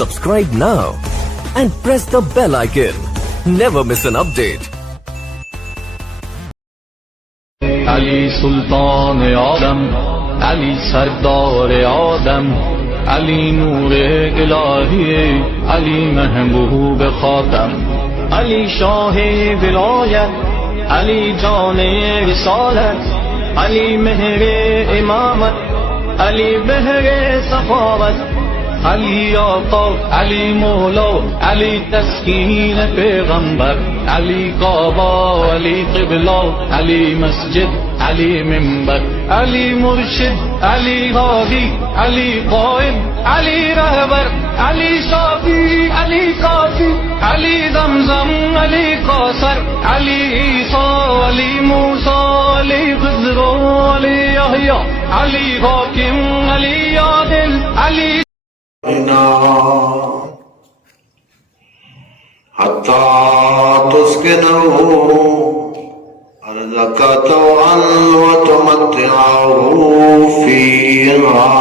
Subscribe now and press the bell icon. Never miss an update. علی سلطان آدم، علی سردار آدم، علی نور الہی، علی محبوب خاتم، علی شاہ ولایت، علی جان رسالت، علی مہر امامت، علی بہر سخاوت، علی آقا، علی مولا، علی تسکین پیغمبر، علی کعبہ، علی قبلہ، علی مسجد، علی منبر، علی مرشد، علی غازی، علی قائد، علی رہبر، علی شافی، علی کافی، علی زمزم، علی کوثر، علی عیسیٰ، علی موسیٰ، علی خضر، علی یحییٰ، علی حاکم، علی عادل، علی حتى تسكنه أرضك طوعا وتمتعه فيها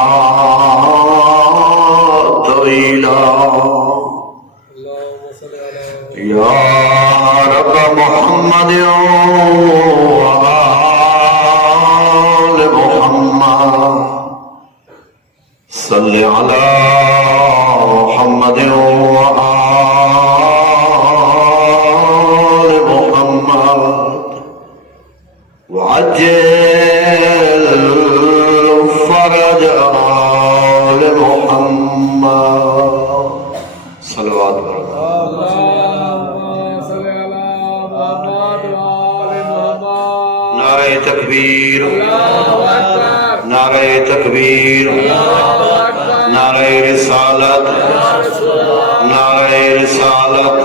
طويلا يا رب محمد وآل محمد صل على محمد وآل محمد وعجل فرج آل محمد صلوات نعرہ تکبیر، نعرہ تکبیر، نعرہ رسالت، نعرہ رسالت،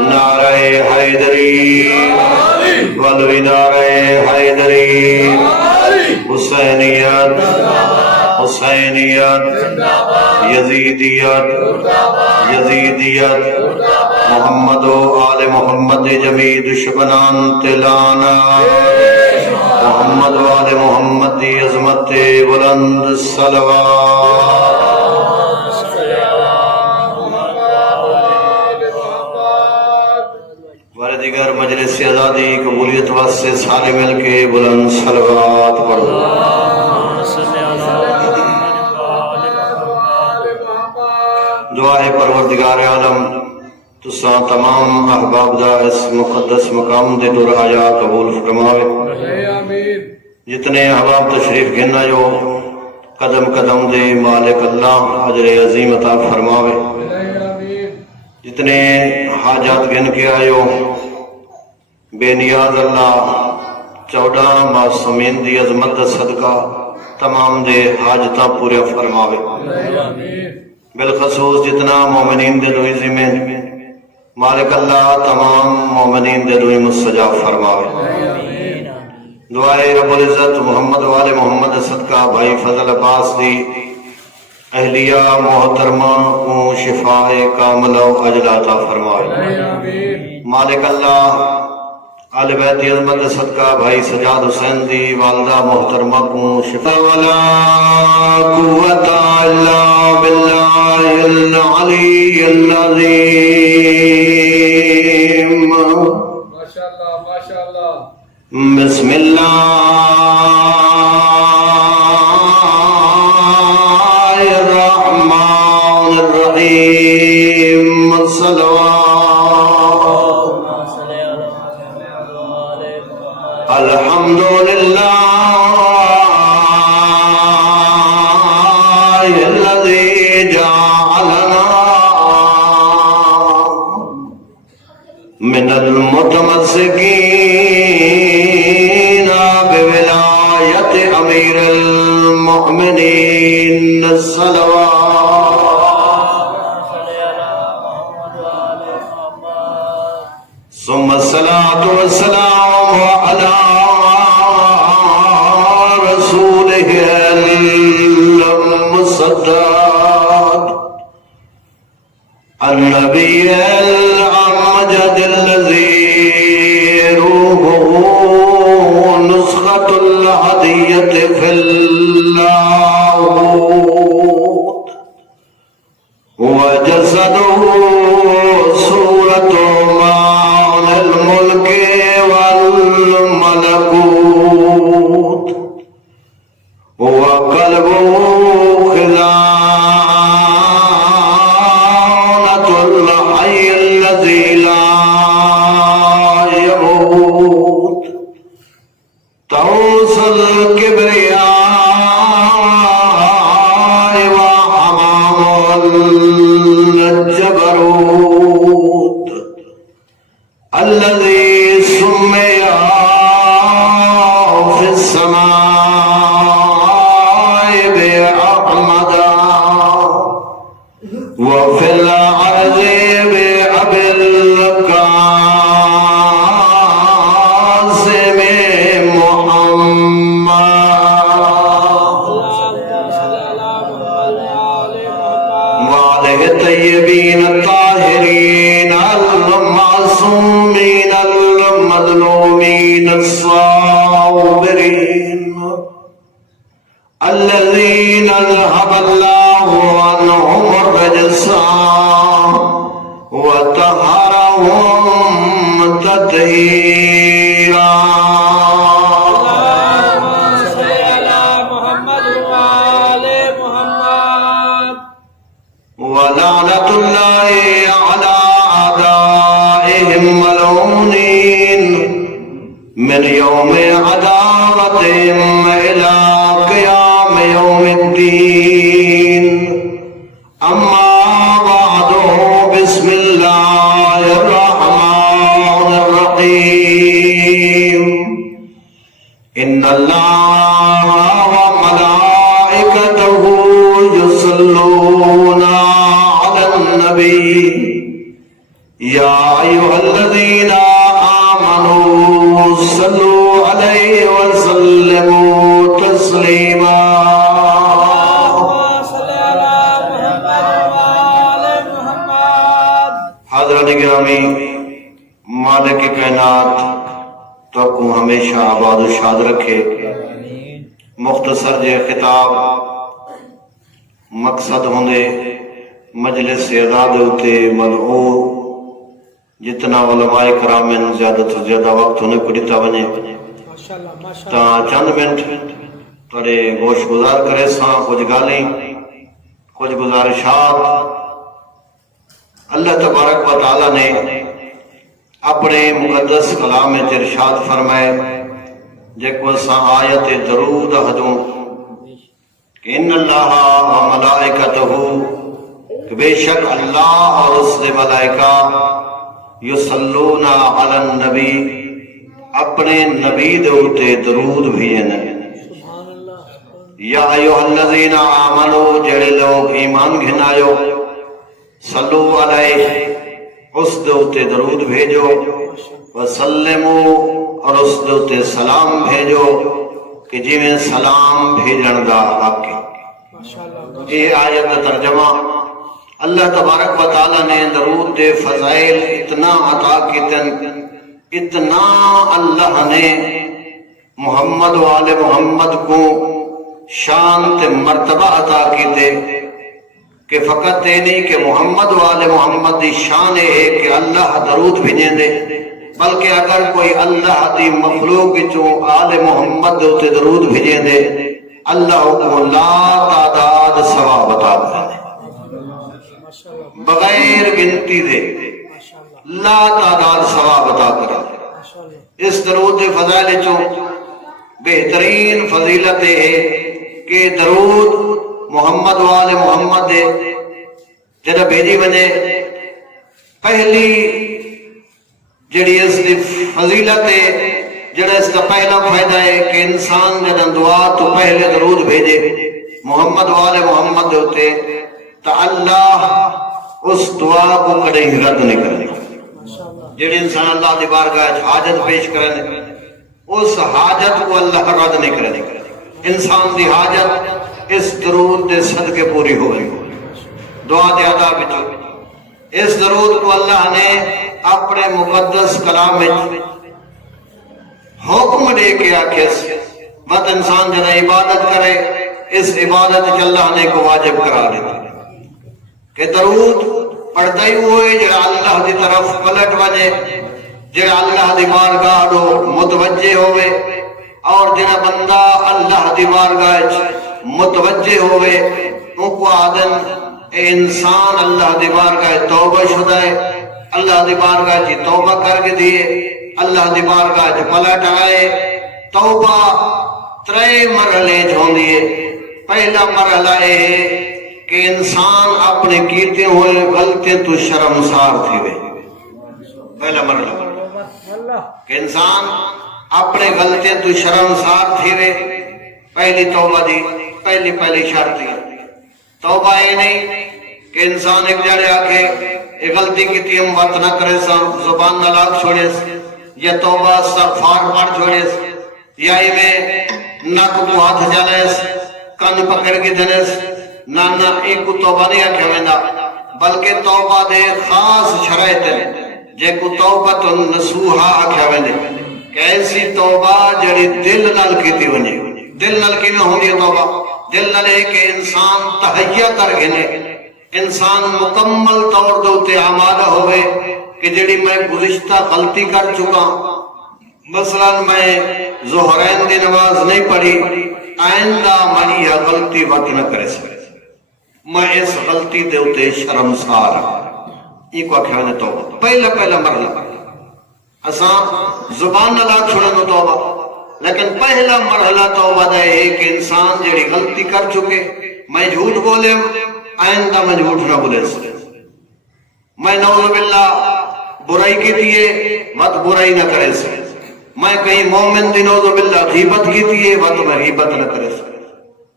نعرہ حیدری، ولوی نعرہ حیدری، حسینیت، حسینیت، یزیدیت، یزیدیت، محمد و آل محمد جمی دشمنان تلانا، محمد و آل محمد دی عظمت بلند صلوات. اور دیگر مجلس آزادی قبولیت واسطے سارے مل کے بلند صلوات پڑھو. دعا ہے پروردگار عالم تساں تمام احباب دا اس مقدس مقام دے دور آیا قبول فرماوے. جتنے احباب تشریف گھننا جو قدم قدم دے مالک اللہ اجر عظیم عطا فرماوے. جتنے حاجات گھن کے آئیو بے نیاز اللہ 14 معصومین دی عظمت صدقہ تمام دے حاجتاں پورے فرماوے. بالخصوص جتنا مومنین دے دوئی زمین مالک اللہ تمام مومنین دے دوئی مستجاب فرماوے. دعائے رب العزت محمد والے محمد صدقہ بھائی فضل عباس دی اہلیہ محترمہ کو شفاء کاملہ و عجلہ عطا فرمائے. مالک اللہ آل بیت عظمت صدقہ بھائی سجاد حسین دی والدہ محترمہ کو شفاء ولا قوت الا باللہ العلی العظیم. ماشاءاللہ ماشاءاللہ. بسم اللہ الرحمن الرحیم. صلوات. الحمدللہ الذی جعلنا من المتمسکین بولایت امیر المؤمنین. صلوات. ثم الصلاة والسلام على رسوله المصدق النبي الأمجد الذي روحه نسخة الهدية في اللاهوت وجسده صورة مع الملك والملكوت وقلبه خزانة الحي الذي لا يموت توصل الكبرياء الجبروت الذي سمي في السماء بأحمد وفي الأرض بأبي القاسم محمد الطيبين الطاهرين المعصومين المظلومين الصابرين الذين ذهب الله عنهم الرجس وطهرهم تطهيرا. ولعنة الله على أعدائهم ملعونين من يوم عداوتهم إلى قيام يوم الدين. أما بعد بسم الله الرحمن الرحيم. إن الله وملائكته يصلون يا أيها الذين آمنوا صلوا عليه وسلموا تسليما. حضرت گرامی، مالک کائنات تو کو ہمیشہ آباد و شاد رکھے. مختصر جے خطاب مقصد ہوندے مجلس اعداد ہوتے مدعو جتنا علماء کرام میں زیادہ تو زیادہ وقت ہونے کو دیتا بنے تا چند منٹ تھوڑے گوش گزار کرے ساں کچھ گالیں کچھ گزارشات. اللہ تبارک و تعالیٰ نے اپنے مقدس کلام میں ارشاد فرمائے جیکو ساں آیت درود حدوں کہ ان اللہ و ملائکتہ کہ بے شک اللہ اور اس نے ملائکہ یصلون علی النبی اپنے نبی دوتے درود بھیجن. یا ایوہ الذین آمنو جڑے لوگ ایمان گھنائیو صلو علیہ اس دوتے درود بھیجو وسلمو اور اس دوتے سلام بھیجو کہ جی میں سلام بھیجن دا حق. یہ آیت ترجمہ اللہ تبارک و تعالیٰ نے درود دے فضائل اتنا عطا کیتن، اتنا اللہ نے محمد و آل محمد کو شان تے مرتبہ عطا کیتے کہ فقط یہ نہیں کہ محمد و آل محمد دی شان ہے کہ اللہ درود بھیجیں دے، بلکہ اگر کوئی اللہ دی مخلوق جو آل محمد دوتے درود بھیجیں دے اللہ کو لا تعداد ثواب عطا کرے بغیر گنتی دے، لا تعداد ثواب عطا کرے. اس درود فضائل چوں بہترین فضیلت ہے کہ درود محمد و آل محمد دے جڑا بھیجی ونے پہلی جڑی اس دی فضیلت ہے، جڑا اس کا پہلا فائدہ ہے کہ انسان جڑا دعا تو پہلے درود بھیجے محمد و آل محمد ہوتے تو اللہ اس دعا کو کڑے ہی رد نہیں کرنے. جڑے انسان اللہ دی بارگاہ حاجت پیش کرنے اس حاجت کو اللہ رد نہیں کرنے. انسان دی حاجت اس درود دے صدقے پوری ہو گئی. دعا دے ادا بچو اس درود کو اللہ نے اپنے مقدس کلام میں حکم دے کے آکھس مت انسان جنہیں عبادت کرے اس عبادت اللہ نے کو واجب کرا دیتا. کہ درود پڑھتا ہی ہوئے جڑا اللہ دی طرف پلٹ وجے، جڑا اللہ دی بارگاہ دو متوجہ ہوئے، اور جڑا بندہ اللہ دی بارگاہ متوجہ ہوئے ان کو آدن اے انسان اللہ دی بارگاہ توبہ شدہ ہے، اللہ دی بارگاہ جی توبہ کر کے دیئے، اللہ دی بارگاہ جی پلٹ آئے۔ توبہ ترے مرحلے جھون دیئے۔ پہلا مرحلہ ہے کہ انسان اپنے کیتے ہوئے غلطے تو شرمسار تھی ہوئے، پہلا مرحلہ کہ انسان اپنے غلطے تو شرمسار تھی ہوئے۔ پہلی توبہ دی پہلی شرط دی توبہ یہ نہیں کہ انسان ایک جڑے آکے ایک غلطی کی تیم وقت نہ کرے سا زبان نہ لاکھ چھوڑے یا توبہ استغفار پڑھ چھوڑے یا میں نک کو ہاتھ جلس کن پکڑ کے دنس نہ ایک کو توبہ نہیں آکھے ویندہ، بلکہ توبہ دے خاص شرائط ہے جے کو توبہ تو نسوحا آکھے ویندے کہ ایسی توبہ جڑی دل نال کیتی ونجے۔ دل نال کی میں ہوں یہ توبہ، دل نال ہے کہ انسان تہیہ کر گھنے، انسان مکمل طور دوتے آمادہ ہوئے کہ جڑی میں گزشتہ غلطی کر چکا، مثلا میں ظہرین دی نماز نہیں پڑھی، آئندہ میں یہ غلطی وقت نہ کرے سکے، میں اس غلطی دوتے شرمسار یہ کو کہنے توبہ۔ پہلا مرحلہ اساں زبان نہ لاکھ چھوڑنو توبہ، لیکن پہلا مرحلہ توبہ دا ہے کہ انسان جڑی غلطی کر چکے، میں جھوٹ بولے آئندہ میں جھوٹ نہ بولے سکے، میں نعوذ باللہ برائی کی دیئے وقت برائی نہ کرے سکے، میں کہیں مومن دی نعوذ باللہ غیبت کی دیئے وقت میں غیبت نہ کرے سکے،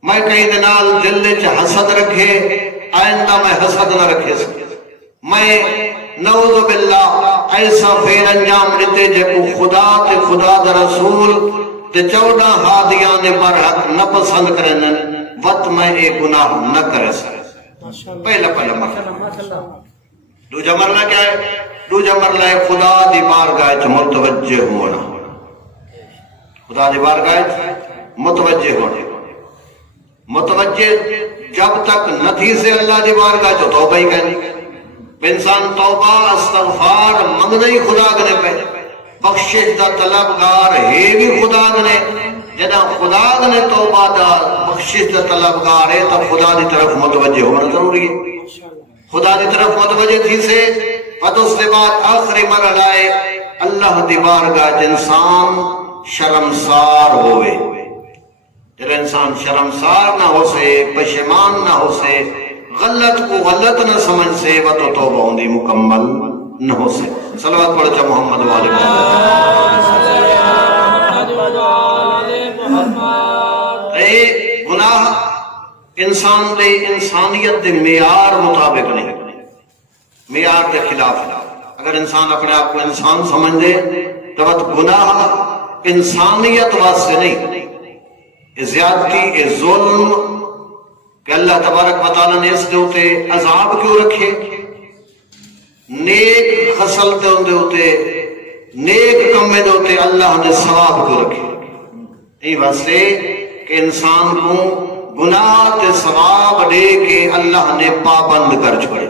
میں کہیں دنال دل چ حسد رکھے آئندہ میں حسد نہ رکھے سکے، میں نعوذ باللہ ایسا فعل انجام دیتے جے کو خدا دا رسول تے 14 ہادیان برحق نہ پسند کرنے وقت میں ایک گناہ نہ کرے سکے۔ پہلا مرحلہ۔ دوجا مرحلہ کیا ہے؟ دوجا مرحلہ ہے خدا دی بارگاہ چ متوجہ ہونا، خدا دی بارگاہ چ متوجہ ہونا۔ متوجہ جب تک نہ تھی سے اللہ دی بارگاہ چ توبہ ہی کہنی، انسان توبہ استغفار منگنے ہی خدا گنے پہ، بخشش دا طلبگار ہے بھی خدا گنے، جدا خدا گنے توبہ دا بخشش دا طلبگار ہے تو خدا دی طرف متوجہ ہونا ضروری ہے۔ خدا دی طرف متوجہ تھی سے پتہ اس کے بعد آخری مرحلہ ہے اللہ دی بارگاہ انسان شرمسار ہوئے۔ جب انسان شرمسار نہ ہو سے، پشیمان نہ ہو سے، غلط کو غلط نہ سمجھ سے وہ تو توبہ ہوندی مکمل نہ ہو سے۔ صلوات پڑھ چا محمد والے محمد۔ اے گناہ انسان دے انسانیت دے معیار مطابق نہیں، معیار دے خلاف ہے۔ اگر انسان اپنے آپ کو انسان سمجھ دے تو گناہ انسانیت واسطے نہیں، زیادتی اے ظلم کہ اللہ تبارک و تعالیٰ نے اس دے ہوتے عذاب کیوں رکھے، نیک خصل دے ہوتے نیک کمے دے ہوتے اللہ نے ثواب کیوں رکھے، یہ واسطے کہ انسان کو گناہ تے ثواب دے کے اللہ نے پابند کر چھوڑے۔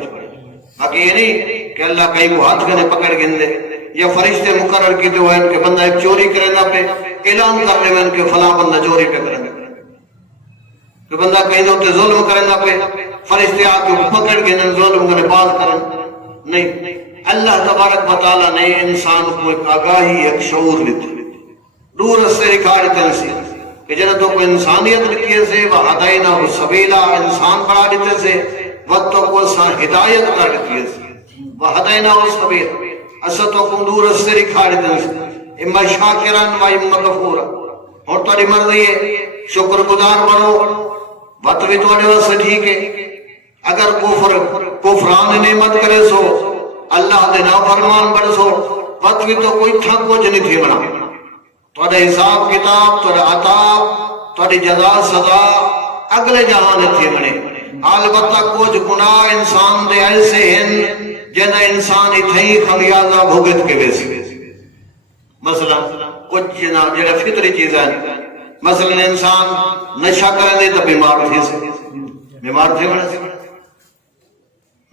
باقی یہ نہیں کہ اللہ کہیں کو ہاتھ گنے پکڑ گندے یا فرشتے مقرر کیتے ہوئے ان کے بندہ ایک چوری کرے گا پہ اعلان کر رہے ہیں ان کے فلاں بندہ چوری پہ کریں گے، کہ بندہ کہیں ہوتے ظلم کریں گا پہ فرشتے آ کے پکڑ کے ظلم کرنے باز کریں نہیں۔ اللہ تبارک و تعالیٰ نے انسان کو ایک آگاہی ایک شعور دیتے دور سے رکھا دیتے ہیں کہ جنہیں تو کوئی انسانیت لکھیے سے وہ ہداینا وہ سبیلا انسان بڑھا دیتے سے وقت تو کو ہدایت بڑھا دیتے سے وہ ہداینا وہ سبیلا اسا تو کو دور سے رکھا دیتے ہیں اما شاکران و اما غفورا، اور تاری مرضی ہے شکر گزار بنو وقت بھی توڑے واسے ٹھیک ہے۔ اگر کفران نعمت کرے سو اللہ دے نافرمان بڑھ سو وقت بھی تو کوئی تھا کچھ نہیں تھی بنا، توڑے حساب کتاب توڑے عطاب توڑے جزا سزا اگلے جہاں تھی بنے۔ البتہ کچھ گناہ انسان دے ایسے ہیں جنہ انسان اتھائی خمیازہ بھگت کے ویسے، مثلا کچھ جناب جنہ فطری چیزیں، مثلا انسان نشہ کرنے تو بیمار تھی سے بیمار تھی بڑھے سے،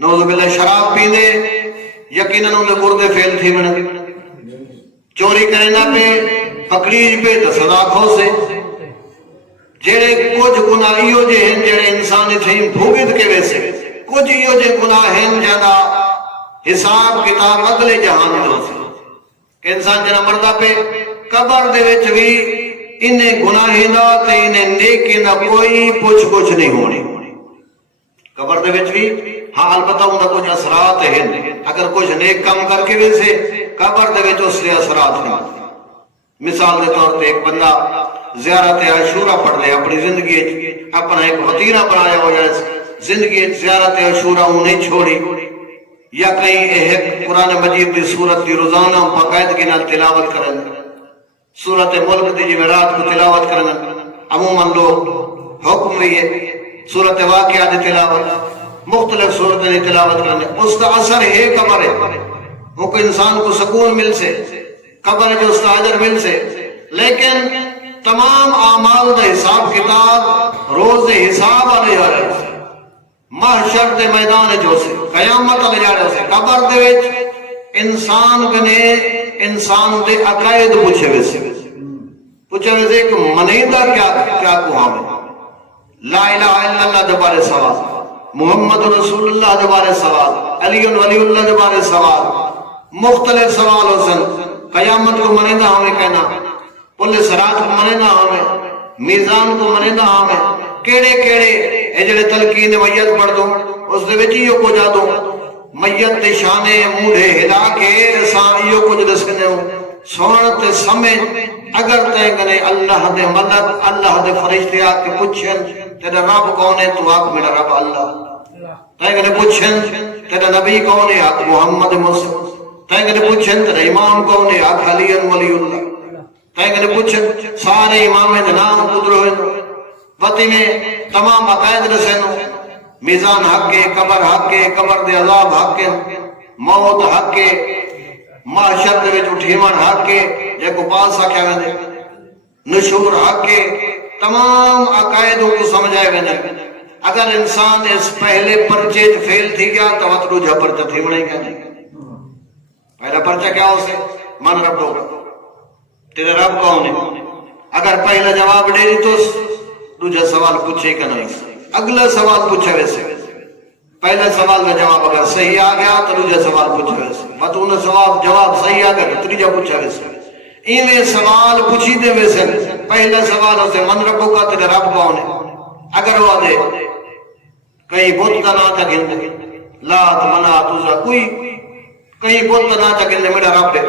نعوذ باللہ شراب پیندے یقیناً ان کے گردے فیل تھی بنے، چوری کرنا پہ پکڑیج پہ تو سزا کھو سے، جڑے کچھ گناہ ایو جے ہیں جڑے انسان تھیں بھوگت کے ویسے، کچھ ایو جے گناہ ہیں جانا حساب کتاب اگلے جہان جو سے کہ انسان جنا مردہ پہ قبر دے وچ بھی انہیں گناہی دا تے انہیں نیکی دا کوئی پوچھ کچھ نہیں ہونی، قبر دے وچ بھی ہاں البتہ ان کا کچھ اثرات ہیں، اگر کچھ نیک کام کر کے ویسے قبر دے وچ اس سے اثرات ہیں۔ مثال دے طور پہ ایک بندہ زیارت عاشورہ پڑھ لے، اپنی زندگی اپنا ایک وطیرہ بنایا ہو جائے، زندگی زیارت عاشورہ انہیں چھوڑی، یا کہیں ایک قرآن مجید دی سورت دی روزانہ باقاعدگی نال تلاوت کریں، سورت ملک دی جمعرات کو تلاوت کریں، عموماً لوگ حکم بھی ہے سورت واقعہ دی تلاوت، مختلف صورتیں دی تلاوت کریں، اس کا اثر ہے قبر ہے، وہ کو انسان کو سکون مل سے، قبر جو اس کا اجر مل سے، لیکن تمام اعمال دا حساب کتاب روز حساب آنے جا رہے ہیں، محشر دے میدان جو سے قیامت آنے جا رہے ہیں، قبر دے وچ انسان کنے انسان دے عقائد پوچھے ویسے کہ منیدہ کیا کہاں میں، لا الہ الا اللہ دے بارے سوال، محمد رسول اللہ دے بارے سوال، علی ولی اللہ دے بارے سوال، مختلف سوال ہو سن، قیامت کو منیدہ ہمیں کہنا، پل صراط کو منیدہ ہمیں، میزان کو منیدہ ہمیں، کیڑے اے جڑے تلقین میت پڑھ دو اس دے وچ ایو کو جا دو، میت تے شانے موڑے ہلا کے اساں ایو کچھ دسنے ہو، سوڑ تے سمجھ اگر تے کنے اللہ دے ملک اللہ دے فرشتے آ کے پوچھن تیرا رب کون ہے تو آکھ میرا رب اللہ، تے کنے پوچھن تیرا نبی کون ہے آکھ محمد مصطفی، تے کنے پوچھن تیرا امام کون ہے آکھ علی ولی اللہ، تے کنے پوچھن سارے امام دے نام قدرو ہیں، وطی میں تمام عقائد رسینو، میزان حق کے، قبر حق کے، قبر دے عذاب حق کے، موت حق کے، محشر دے وچ اٹھیون حق کے، جے کو پاس آکھیا ویندے، نشور حق کے، تمام عقائدوں کو سمجھائے ویندے۔ اگر انسان اس پہلے پرچے فیل تھی گیا تو وقت دوجا پرچہ تھی بنے گا نہیں، پہلا پرچہ کیا ہو سے من رب دو تیرے رب کون ہے، اگر پہلا جواب دے دی تو دوجا سوال پوچھے کہ نہیں، اگلا سوال پوچھے ویسے، پہلا سوال کا جواب اگر صحیح آ گیا تو دوجا سوال پوچھے ویسے، بتونا جواب صحیح آ گیا تو تیجا پوچھے ویسے، انہیں سوال پوچھی دے ویسے، پہلا سوال ہوتے من ربو کا تیرے رب کون ہے، اگر وہ دے کہیں بت کا نا تھا گندے لات منات عزا کوئی کہیں بت کا نا تھا گندے میرا رب ہے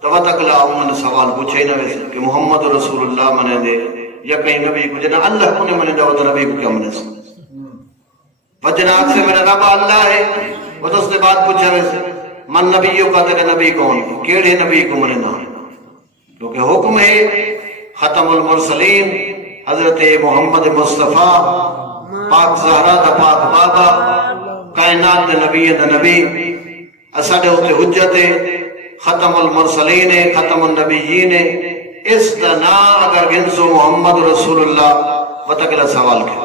تو وہ تکلا انہوں نے سوال پوچھے نہ ویسے کہ محمد رسول اللہ منے دے یا کہیں نبی کو جنا اللہ کو نے منے دے تو نبی کو کیا منے سے وجنات سے میرا رب اللہ ہے، وہ تو اس نے بات پوچھا ویسے من نبیوں کا تیرے نبی کون ہے، کیڑے نبی کو منے نہ ہے، کیونکہ حکم ہے ختم المرسلین حضرت محمد مصطفیٰ پاک زہرا دا پاک بابا کائنات دے نبی دا نبی اساڑے ہوتے حجت ختم المرسلین ختم النبیین، اس دا نا اگر گنسو محمد رسول اللہ وطقلا سوال کیا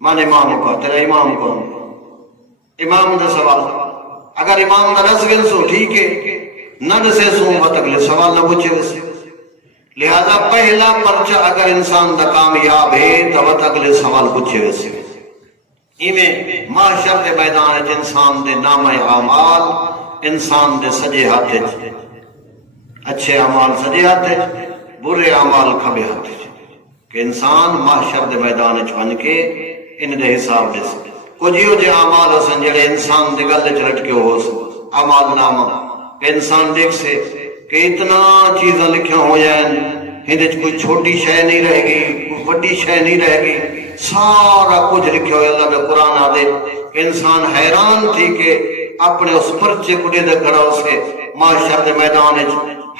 مان امام کو تیرا امام کون، امام دا سوال اگر امام دا رس گنسو ٹھیک ہے نہ دسے سو وطقلے سوال نہ پوچھے ویسے، لہذا پہلا پرچہ اگر انسان دا کامیاب ہے تو وطقلے سوال پوچھے ویسے، ایمیں معاشر دے میدان انسان دے نام اعمال انسان دے سجے ہاتھے اچھے اعمال سجے ہاتھے برے اعمال کھبے ہاتھے، کہ انسان معاشر دے میدان بن کے ان دے حساب دے سکے کچھ یہ جو اعمال ہسن جڑے انسان دے گل چلٹ کے ہو اعمال نامہ کہ انسان دیکھ سے کہ اتنا چیزاں لکھیں ہو جائیں ہندے کوئی چھوٹی شے نہیں رہے گی کوئی بڑی شے نہیں رہے گی، سارا کچھ لکھے ہوئے اللہ دے قرآن آدے، انسان حیران تھی کہ اپنے اس پرچے کو دے کھڑا اسے معاشر دے میدان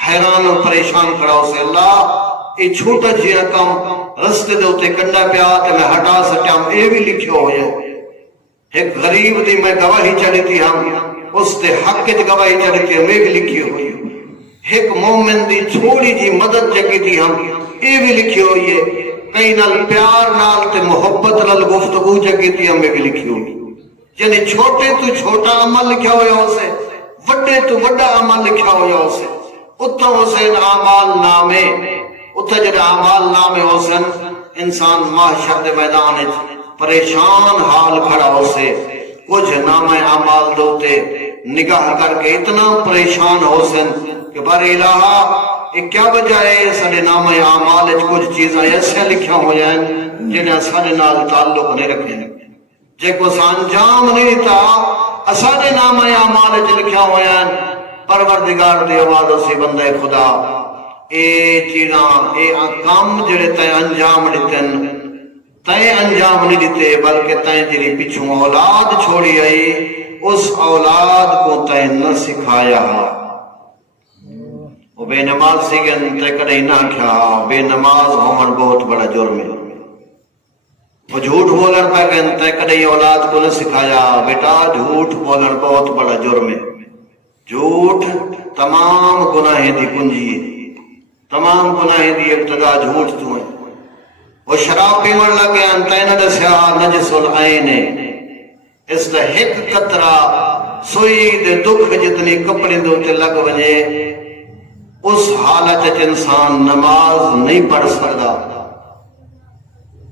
حیران اور پریشان کھڑا اسے، اللہ یہ چھوٹا جیا کم رستے دے ہوتے کنڈا پہ آتے میں ہٹا سکیا ہم اے بھی لکھے ہوئے ہیں، ایک غریب دی میں گواہی چڑھی تھی ہم اس دے حق دی گواہی چڑھی تھی ہم اے بھی لکھی ہوئی ہے، ایک مومن دی چھوڑی جی مدد جگی تھی ہم اے بھی لکھی ہوئی ہے، کئی نال پیار نال تے محبت نال گفتگو جگی تھی ہم اے بھی لکھی ہوئی، جنہیں چھوٹے تو چھوٹا عمل لکھا ہویا اسے، وڈے تو وڈا عمل لکھا ہویا اسے، اتھا حسین اعمال نامے، اتھا جڑے اعمال نامے حسین انسان محشر دے میدان پریشان حال کھڑا اسے، کچھ نام اعمال دوتے نگاہ کر کے اتنا پریشان حسین کہ بار الہا یہ کیا وجہ ہے سارے نام اعمال کچھ چیزاں ایسے لکھا ہو جائیں جنہیں سارے نال تعلق نہیں رکھیں، جے کو انجام نہیں تھا سارے نام اعمال لکھا ہو جائیں پروردگار دی آواز سے بندہ خدا اے چیزاں اے کام جڑے تے انجام دیتن تے انجام نہیں دیتے بلکہ تے جڑی پیچھوں اولاد چھوڑی آئی اس اولاد کو تے نہ سکھایا، وہ بے نماز سیگن تے کدے نہ کیا، بے نماز ہومن بہت بڑا جرم ہے، وہ جھوٹ بولن پہ گن تے کدے اولاد کو نہ سکھایا بیٹا جھوٹ بولن بہت بڑا جرم ہے، جھوٹ تمام گناہیں دی کنجی ہے، تمام گناہیں دی ابتدا جھوٹ تو ہے، وہ شراب پیمن لگے انتے نہ دسیا نجس العین ہے، اس دا ایک قطرہ سوئی دے دکھ جتنی کپڑے دوتے لگ وجے اس حالت انسان نماز نہیں پڑھ سکتا،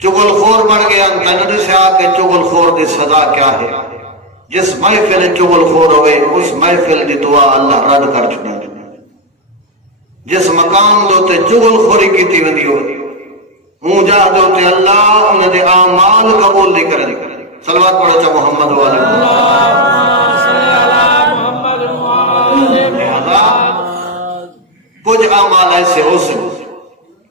چغل خور بڑھ گیا انتے نہ دسیا کہ چغل خور دی سزا کیا ہے، جس محفل چغل خور ہوئے اس محفل دی دعا اللہ رد کر چھوڑا، جس مقام دوتے چغل خوری کی تھی وندی ہوئی ہوں جا دوتے اللہ انہیں دے اعمال قبول نہیں کریں، صلوات پڑھو چا محمد والے لہذا کچھ اعمال ایسے ہو سکتے،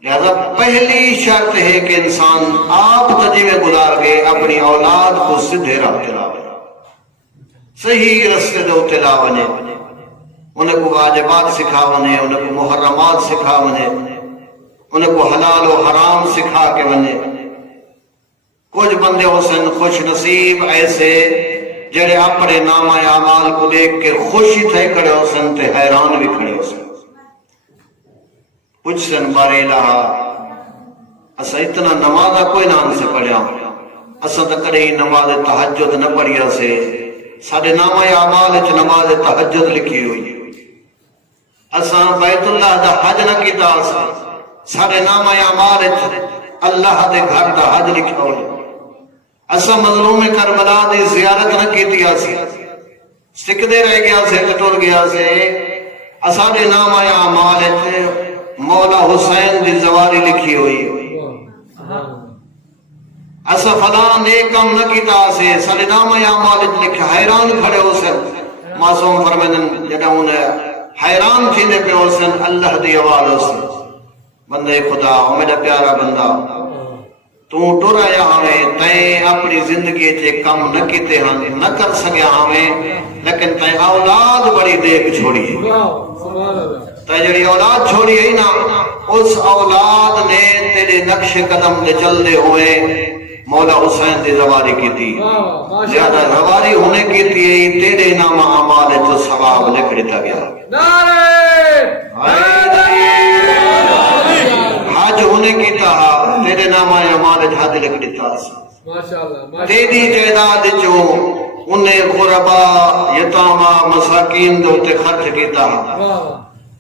لہذا پہلی شرط ہے کہ انسان آپ تجیبیں گزار کے اپنی اولاد کو سدھے راہ لاوے، صحیح رستے دوتے لاونے، انہیں کو واجبات سکھاونے، انہیں کو محرمات سکھاونے، انہیں کو حلال و حرام سکھا کے بنے۔ کچھ بندے حسن خوش نصیب ایسے جڑے اپنے نام اعمال کو دیکھ کے خوشی تھے کھڑے حسن تے حیران بھی کھڑے حسن، کچھ سن بارے لہا اسا اتنا نمازہ کوئی نام سے پڑھیا، اسا تکڑے نماز تہجد نہ پڑھیا سے، ساڑھے نام اعمال اچھ نماز تہجد لکھی ہوئی، اسا بیت اللہ دا حج نہ کیتا اسا، ساڑھے نام اعمال اچھ اللہ دے گھر دا حج لکھا ہوئی، اسا مظلوم کربلا دی زیارت نہ کیتی آسی، سکدے رہ گیا سے کٹور گیا سے، اساڑھے نام اعمال اچھ مولا حسین دی زواری لکھی ہوئی، اسا فلاں نیک کام نہ کیتا سے، ساڑھے نام اعمال اچھ لکھا، حیران کھڑے حسین، معصوم فرمیدن جڑا انہیں حیران تھی دے پہ حسین اللہ دی آواز حسین، بندے خدا او میرا پیارا بندہ تو ٹورا یا ہمیں تین اپنی زندگی چے کم نہ کیتے ہمیں نہ کر سکیا ہمیں، لیکن تین اولاد بڑی دیکھ چھوڑی ہے، تین جڑی اولاد چھوڑی ہے نا اس اولاد نے تیرے نقش قدم دے چل دے ہوئے مولا حسین دی زواری کی تھی، زیادہ زواری ہونے کی تھی تیرے نام اعمال تو ثواب لکھ دیتا گیا، حج ہونے کی تھا تیرے نام اعمال حج لکھ دیتا، تیری جائیداد چوں انہیں غربا یتاما مساکین دوتے خرچ کیتا،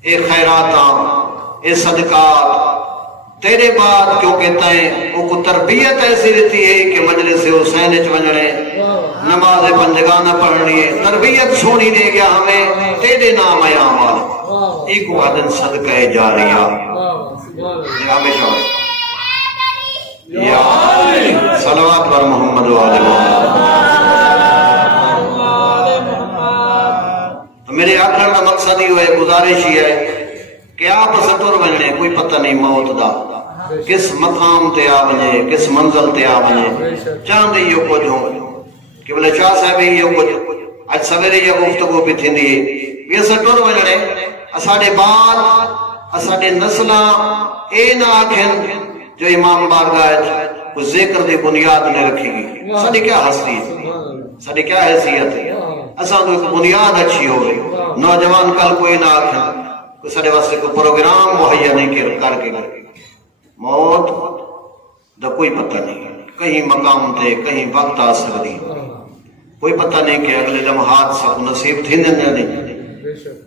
اے خیراتاں اے صدقات تیرے بعد کیونکہ تائیں وہ کو تربیت ایسی رہتی ہے کہ مجلس حسین چونجنے نماز پنجگانہ پڑھنی ہے، تربیت سونی دے گیا ہمیں تیرے نام اعمال ایک وعدن صدقہ جاریہ یا ہمیشہ یا صلوات پر محمد و آل محمد۔ تو میرے آخر کا مقصد ہی ہوئے گزارش ہی ہے کہ آپ سٹور بننے کوئی پتہ نہیں موت دا کس مقام تے آ بنے کس منزل تے آ بنے، چاندے یہ کچھ ہوں کہ بلے شاہ صاحب یہ کچھ آج سویرے یہ گفتگو بھی تھی دی یہ سٹور بننے اساڑے بعد اساڑے نسلہ اے نہ آکھن جو امام بارگاہ کو ذکر دی بنیاد نے رکھی گی، ساڑی کیا ہستی ہے، ساڑی کیا حیثیت ہے، اساں تو ایک بنیاد اچھی ہو گئی، نوجوان کل کوئی نہ آکھن سارے واسطے کو پروگرام مہیا نہیں کر کے موت دا کوئی پتہ نہیں، کہیں مقام تے کہیں وقت آ سکتی، کوئی پتہ نہیں کہ اگلے لمحات سب نصیب تھی نہیں.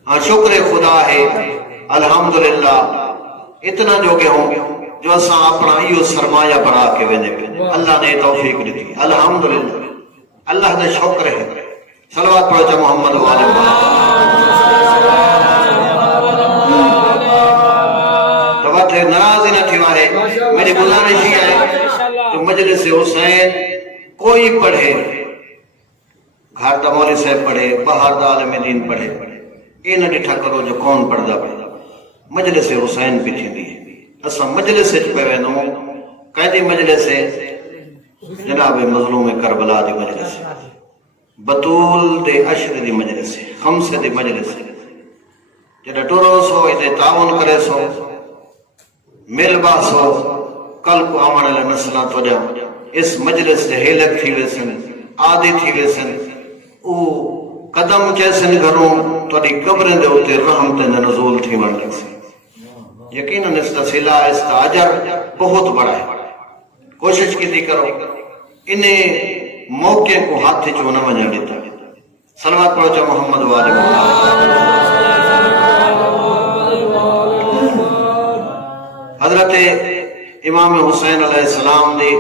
ہاں شکر خدا ہے الحمدللہ اتنا جو کہ ہوں جو اساں اپنا ایو سرمایہ بنا کے ویندے پے. اللہ نے توفیق دیتی الحمدللہ. اللہ دا شکر ہے. صلوات پڑھو چا محمد والے تو بات ناراض ہی نہ تھی ہے. میری گزارش ہی ہے کہ مجلس حسین کوئی پڑھے، گھر دا مولوی صاحب پڑھے، باہر دا عالم دین پڑھے، یہ نہ ڈٹھا کرو جو کون پڑھدا پڑھے. مجلس حسین بھی تھی ہے. اساں مجلس پہ وینو قیدی مجلس جناب مظلوم کربلا دی مجلس، بطول دے عشر دی مجلس، خمس دی مجلس. جڑا ٹرو سو ادے تعاون کرے سو مل باسو کل کو آمن والے نسلاں تو جا اس مجلس سے ہیلک تھی ویسن عادی تھی ویسن. او قدم جیسن گھروں تھوڑی قبریں دے ہوتے رحمت نزول تھی بن لگ سی. یقیناً اس کا صلہ اس کا اجر بہت بڑا ہے. کوشش کی کرو انہیں موقع کو ہاتھ چوں نہ وجہ دیتا. صلوات پڑھو چا محمد والے حضرت امام حسین علیہ السلام دی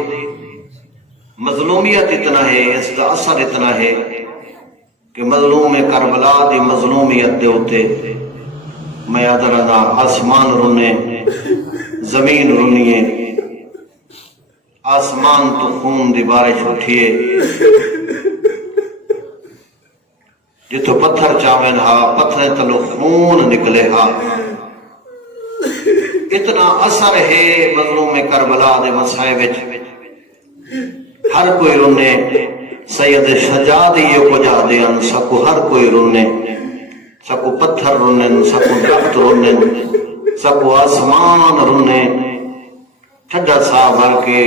مظلومیت اتنا ہے، اس کا اثر اتنا ہے کہ مظلوم کربلا دی مظلومیت دے ہوتے میں ادرنا آسمان رونے زمین رونیے، آسمان تو خون دی بارش اٹھیے، جتو پتھر چاوین ہا پتھریں تلو خون نکلے ہا. اتنا اثر ہے مظلوم کربلا دے مسائب. ہر کوئی رونے سید شجاعت یہ کو جا دے ان سکو ہر کوئی رونے، سکو پتھر رونے، سکو درخت رونے، سکو آسمان رونے. ٹھڈا سا بھر کے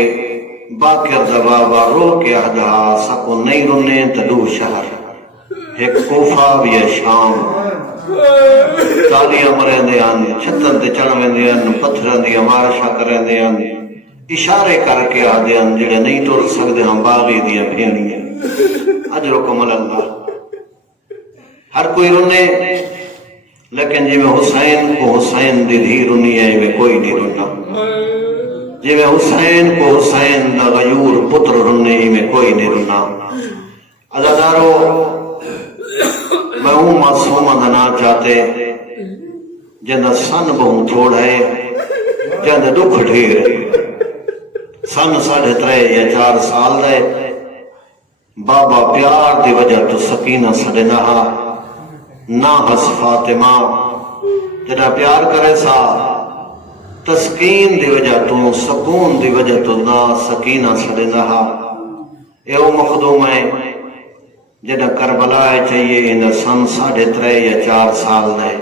باقر دبابا رو کے ادا سکو نہیں رونے. تدو شہر ایک کوفہ بھی ہے شام، تالیاں مریں دے آن چھتر دے چڑھویں دے آن پتھران دی امارشہ کریں دے آن اشارے کر کے آدھے آن جڑے نہیں ٹور سکتے ہم باغی دیا بھینی ہیں. اجرکم اللہ. ہر کوئی رونے لیکن جی میں حسین کو حسین دی دھی رونی ہے میں کوئی نہیں رونا. جی میں حسین کو حسین دا غیور پتر رونے میں کوئی نہیں رونا. عزادارو میں ہوں معصومہ دنا چاہتے جندہ سن بہوں تھوڑ ہے جندہ دکھ ڈھیر سن 3.5 یا 4 سال دے. بابا پیار دی وجہ تو سکینہ سڑے نہا نہ ہس فاطمہ جنہ پیار کرے سا تسکین دی وجہ تو سکون دی وجہ تو نہ سکینہ سڑے نہا. اے او مخدوم ہے جنہ کربلا چاہیے انہ سن 3.5 یا 4 سال دے.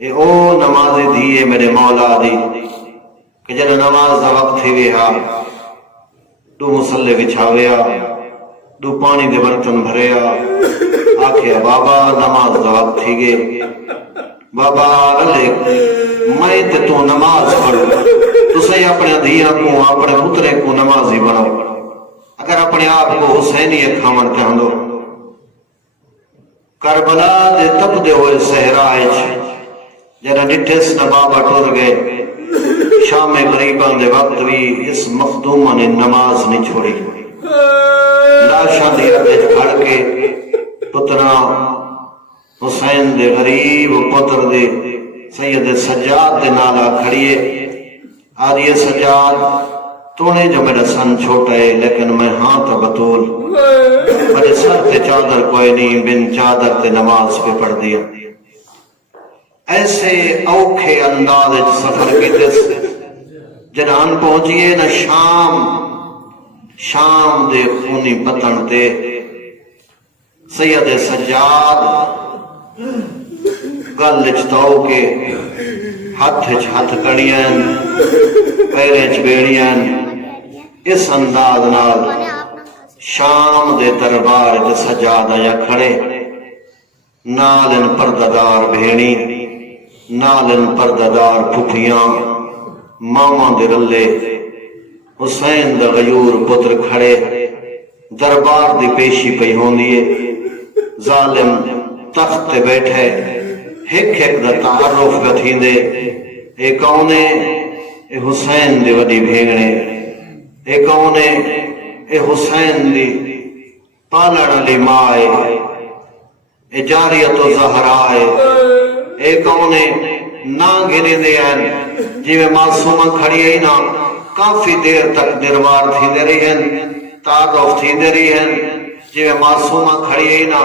اے او نماز دیئے میرے مولا دی کہ جنہ نماز دا وقت تھی ویہا دو مسلح بچھاویا دو پانی دے برتن بھریا آکھیا بابا نماز دا وقت تھی گے. بابا رلے میں تے تو نماز پڑھ تو سی اپنے دھیاں کو اپنے پترے کو نمازی بناؤ. اگر اپنے آپ کو حسینی کھامن کہن دو. کربلا دے تپ دے ہوئے صحرائے جنہ ڈٹھس نہ بابا ٹور گئے. شام غریبان دے وقت بھی اس مخدومہ نے نماز نہیں چھوڑی. لاشاں دی ردج کھڑ کے پتنا حسین دے غریب پتر دے سید سجاد دے نالا کھڑیے. آدھیے سجاد تونے جو میرا سن چھوٹا ہے لیکن میں ہاں تا بطول میرے سر تے چادر کوئی نہیں بن چادر تے نماز پہ پڑھ دیا. ایسے اوکھے انداز سفر کی دس جنان پہنچیے نہ شام دے خونی پتن تے سید سجاد گل چتاؤ کے ہاتھ کڑیاں پیرے بیڑیاں اس انداز نال شام دے دربار تے سجاد آیا کھڑے. نالن پردادار بھیڑی نالن پردادار پھپھیاں ماما دے رلے حسین دا غیور پتر کھڑے. دربار دی پیشی پئی ہوندی ہے، ظالم تخت تے بیٹھے ہک ہک دا تعارف گتھیندے، اے کون ہے؟ اے حسین دی وڈی بھیگڑے، اے کون ہے؟ اے حسین دی پالن علی ماں ہے، اے جاریت و زہرا ہے، اے کون ہے؟ نہ گنے دے ہیں جی میں معصومہ کھڑی ہے نا کافی دیر تک نروار تھی دے رہی ہیں، تعارف تھی دے رہی ہیں، جی میں معصومہ کھڑی ہے نا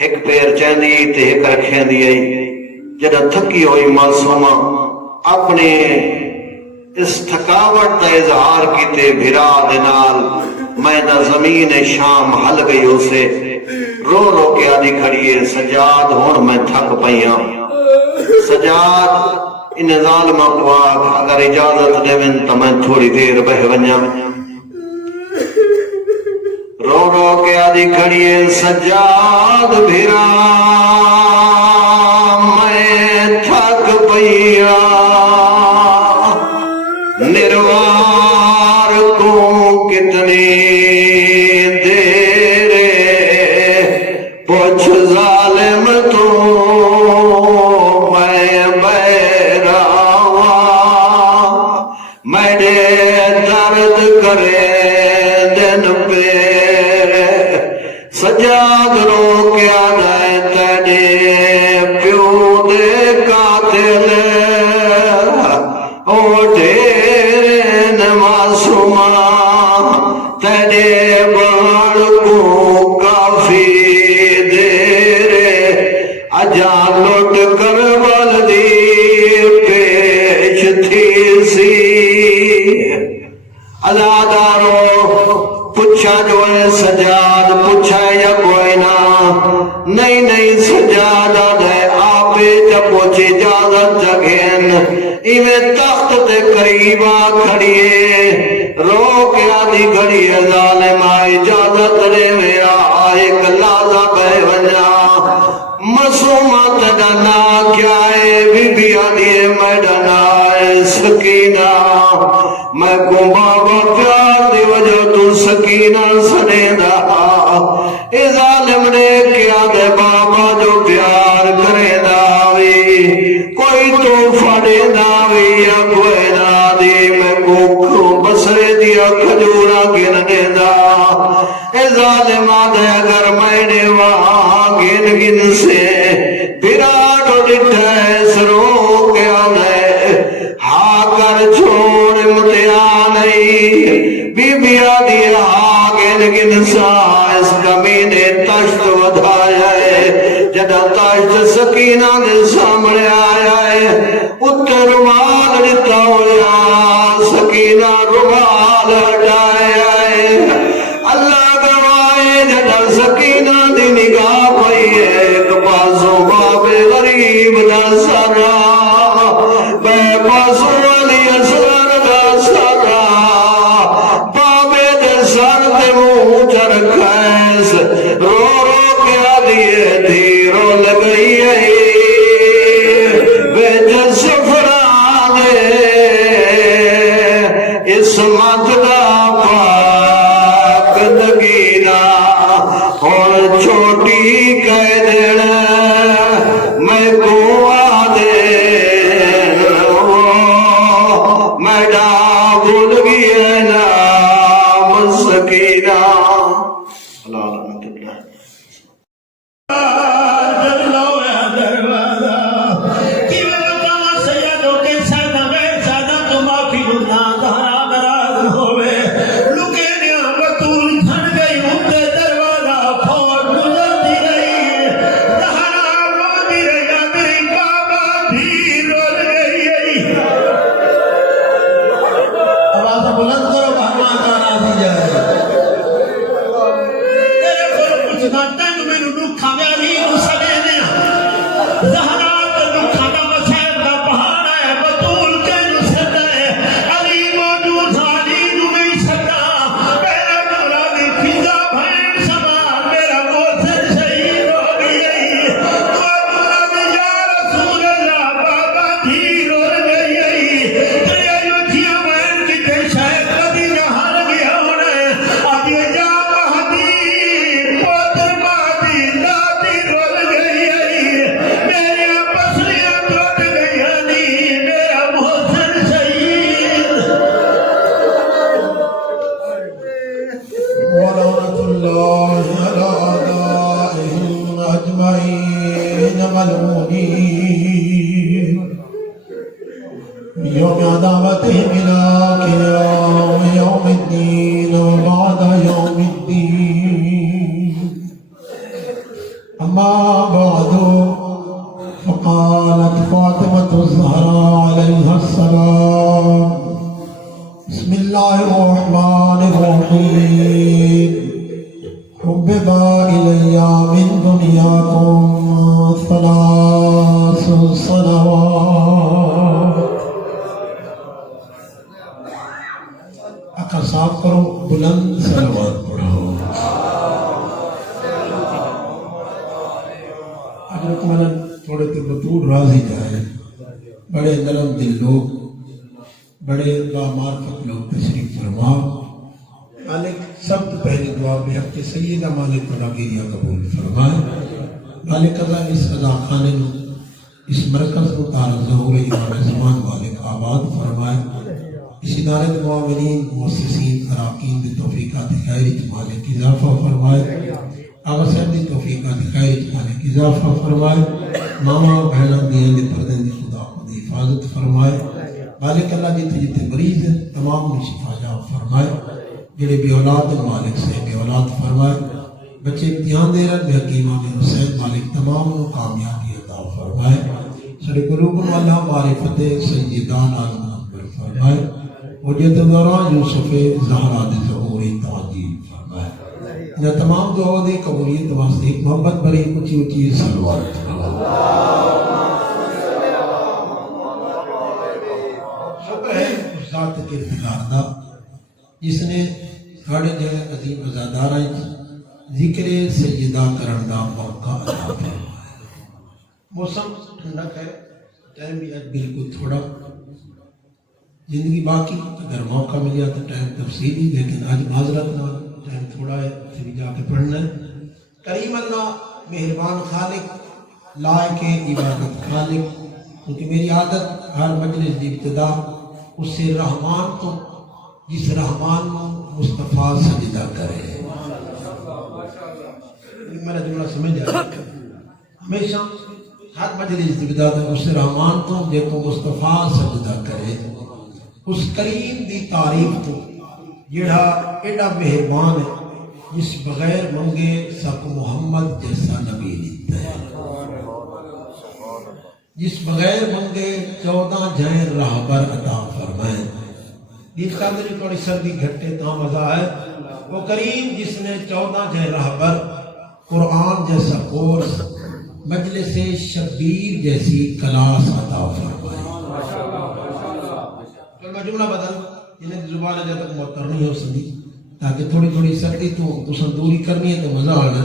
ایک پیر چیندی تے ایک رکھیں دی ہے، جدہ تھکی ہوئی معصومہ اپنے اس تھکاوٹ دا اظہار کیتے بھرا دنال میں نہ زمین شام حل گئی اسے رو رو کے آدھی کھڑی ہے، سجاد ہون میں تھک پئیاں، سجاد ان ظالمہ کو آگ اگر اجازت دے من تو میں تھوڑی دیر بہ ونجا، رو رو کے آدھی کھڑی ہے، سجاد بھرا میں تھک پئیاں، نروار کو کتنی دیر پوچھ ظالم تو میں بیراوا، میرے درد کرے دن پیر، سجاد رو کیا نائے تیرے پیو دے قاتل او ڈھیر معصومہ تیرے بڑ کو کافی دیر اجا لٹ کر والدی پیش تھی سی، ازادارو پچھا جو ہے سجاد پچھا یا کوئی نہ نہیں سجاد آدھے آپے جب پوچھے اجازت جگین ایویں تخت تے قریبا کھڑیے رو کے آدھی گھڑیے ظالم آئی اجازت دے میرا ایک لازہ بے ونجا، مسومہ تڈنا کیا ہے بی بی آدھی میڈنا ہے سکینہ، میں کو بابا پیار دی وجہ تو سکینہ سنے دا، اے ظالم نے کیا دے بابا جو پیار کرے داوی کوئی تو فڑے داوی یا کوئی نادی، میں کو بسرے دیا کھجورا گننے دا، اے ظالم آدھے اگر میں نے وہاں گن سے بھراٹ ڈٹھے سرو کے آدھے ہاں کر چھوڑ متیا نہیں، بی بی آدھی ہاں گن سا اس کمینے تشت ودھایا ہے، جدہ تشت سکینہ نے سامنے آیا ہے اتر رومال ڈتا ہویا، سکینہ رومال ہٹایا ہے، اللہ گوائے جدہ سکینہ دی نگاہ پئی ہے، ایک پاسوں باب غریب دا سرا بے پاسوں علی اصغر دا سرا، بابے دے سر دے منہ چرکھیس رو رو کے آدھیے دھیرو لگئی ہے بیج سفرانے اسمت دا پاک دگینا اور چھوٹی کہہ دینا میں کو آدھے میں ڈابل گیا نام سکینہ اللہ رحمت اللہ الملعونين يوم عداوتهم إلى قيام يوم الدين وبعد يوم الدين أما بعد فقالت فاطمة الزهراء عليها السلام بسم الله الرحمن الرحيم حبب إلي من دنياكم ثلاث صلوات اکھا صاف کرو بلند صلوات پڑھو حضرت مولانا تھوڑے تو بطور راضی جائے بڑے نرم دل لوگ بڑے بامعرفت لوگ تشریف فرما مالک سب تو پہلی دعا میں حق سیدہ مالک ملاگیریہ قبول فرمائے مالک اللہ اس عزا خانے میں اس مرکز کو تارا ظہور امام زمان مالک آباد فرمائے اس ادارے معاونین مؤسسین اراکین دی توفیقات خیرت مالک اضافہ فرمائے آغا صاحب دی توفیقات خیرت مالک اضافہ فرمائے ماما بہنہ دیاں دی پردن دی خدا کو دی حفاظت فرمائے مالک اللہ جیتے جیتے مریض ہیں تمام نے شفا جا فرمائے جڑے بے اولاد مالک سے بے اولاد فرمائے بچے امتحان دے رہے بے حکیمہ میں حسین مالک تمام کو کامیابی عطا فرمائے سڑے قلوب والا معرفت سیدان عالم اکبر فرمائے وجد دوران یوسف زہرا دے ظہوری تعجیل فرمائے انہیں تمام دعا دے قبولیت واسطے ایک محبت بری اچھی اچھی صلوات شکر ہے اس ذات کے بگاردہ جس نے ساڑھے جہاں عظیم ازادارہ ذکر سیدہ کرن دا موقع عطا فرمائے موسم ٹھنڈک ہے ٹائم بھی آج بالکل تھوڑا زندگی باقی اگر موقع ملیا تو ٹائم تفصیلی لیکن آج معذرت نہ ٹائم تھوڑا ہے پھر بھی جا کے پڑھنا ہے کریم اللہ مہربان خالق لائق عبادت خالق کیونکہ میری عادت ہر مجلس دی ابتدا اس سے رحمان کو جس رحمان کو مصطفیٰ سجدہ کرے میرا جملہ سمجھ آئے ہمیشہ ہر مجلس دی ابتدا اس رحمان کو جے کو مصطفیٰ سجدہ کرے اس کریم دی تعریف تو جڑا ایڈا مہربان ہے جس بغیر منگے سب محمد جیسا نبی دیتا ہے جس بغیر منگے 14 جائیں راہبر عطا فرمائے جس قدری تھوڑی سردی گھٹے تا مزہ ہے وہ کریم جس نے 14 جائیں راہبر قرآن جیسا کورس مجلس شبیر جیسی کلاس عطا فرمائے میں جملہ بدل جنہیں زبان جب تک معطر نہیں ہو سکتی تاکہ تھوڑی تھوڑی سردی تو دوری کرنی ہے تو مزہ آنا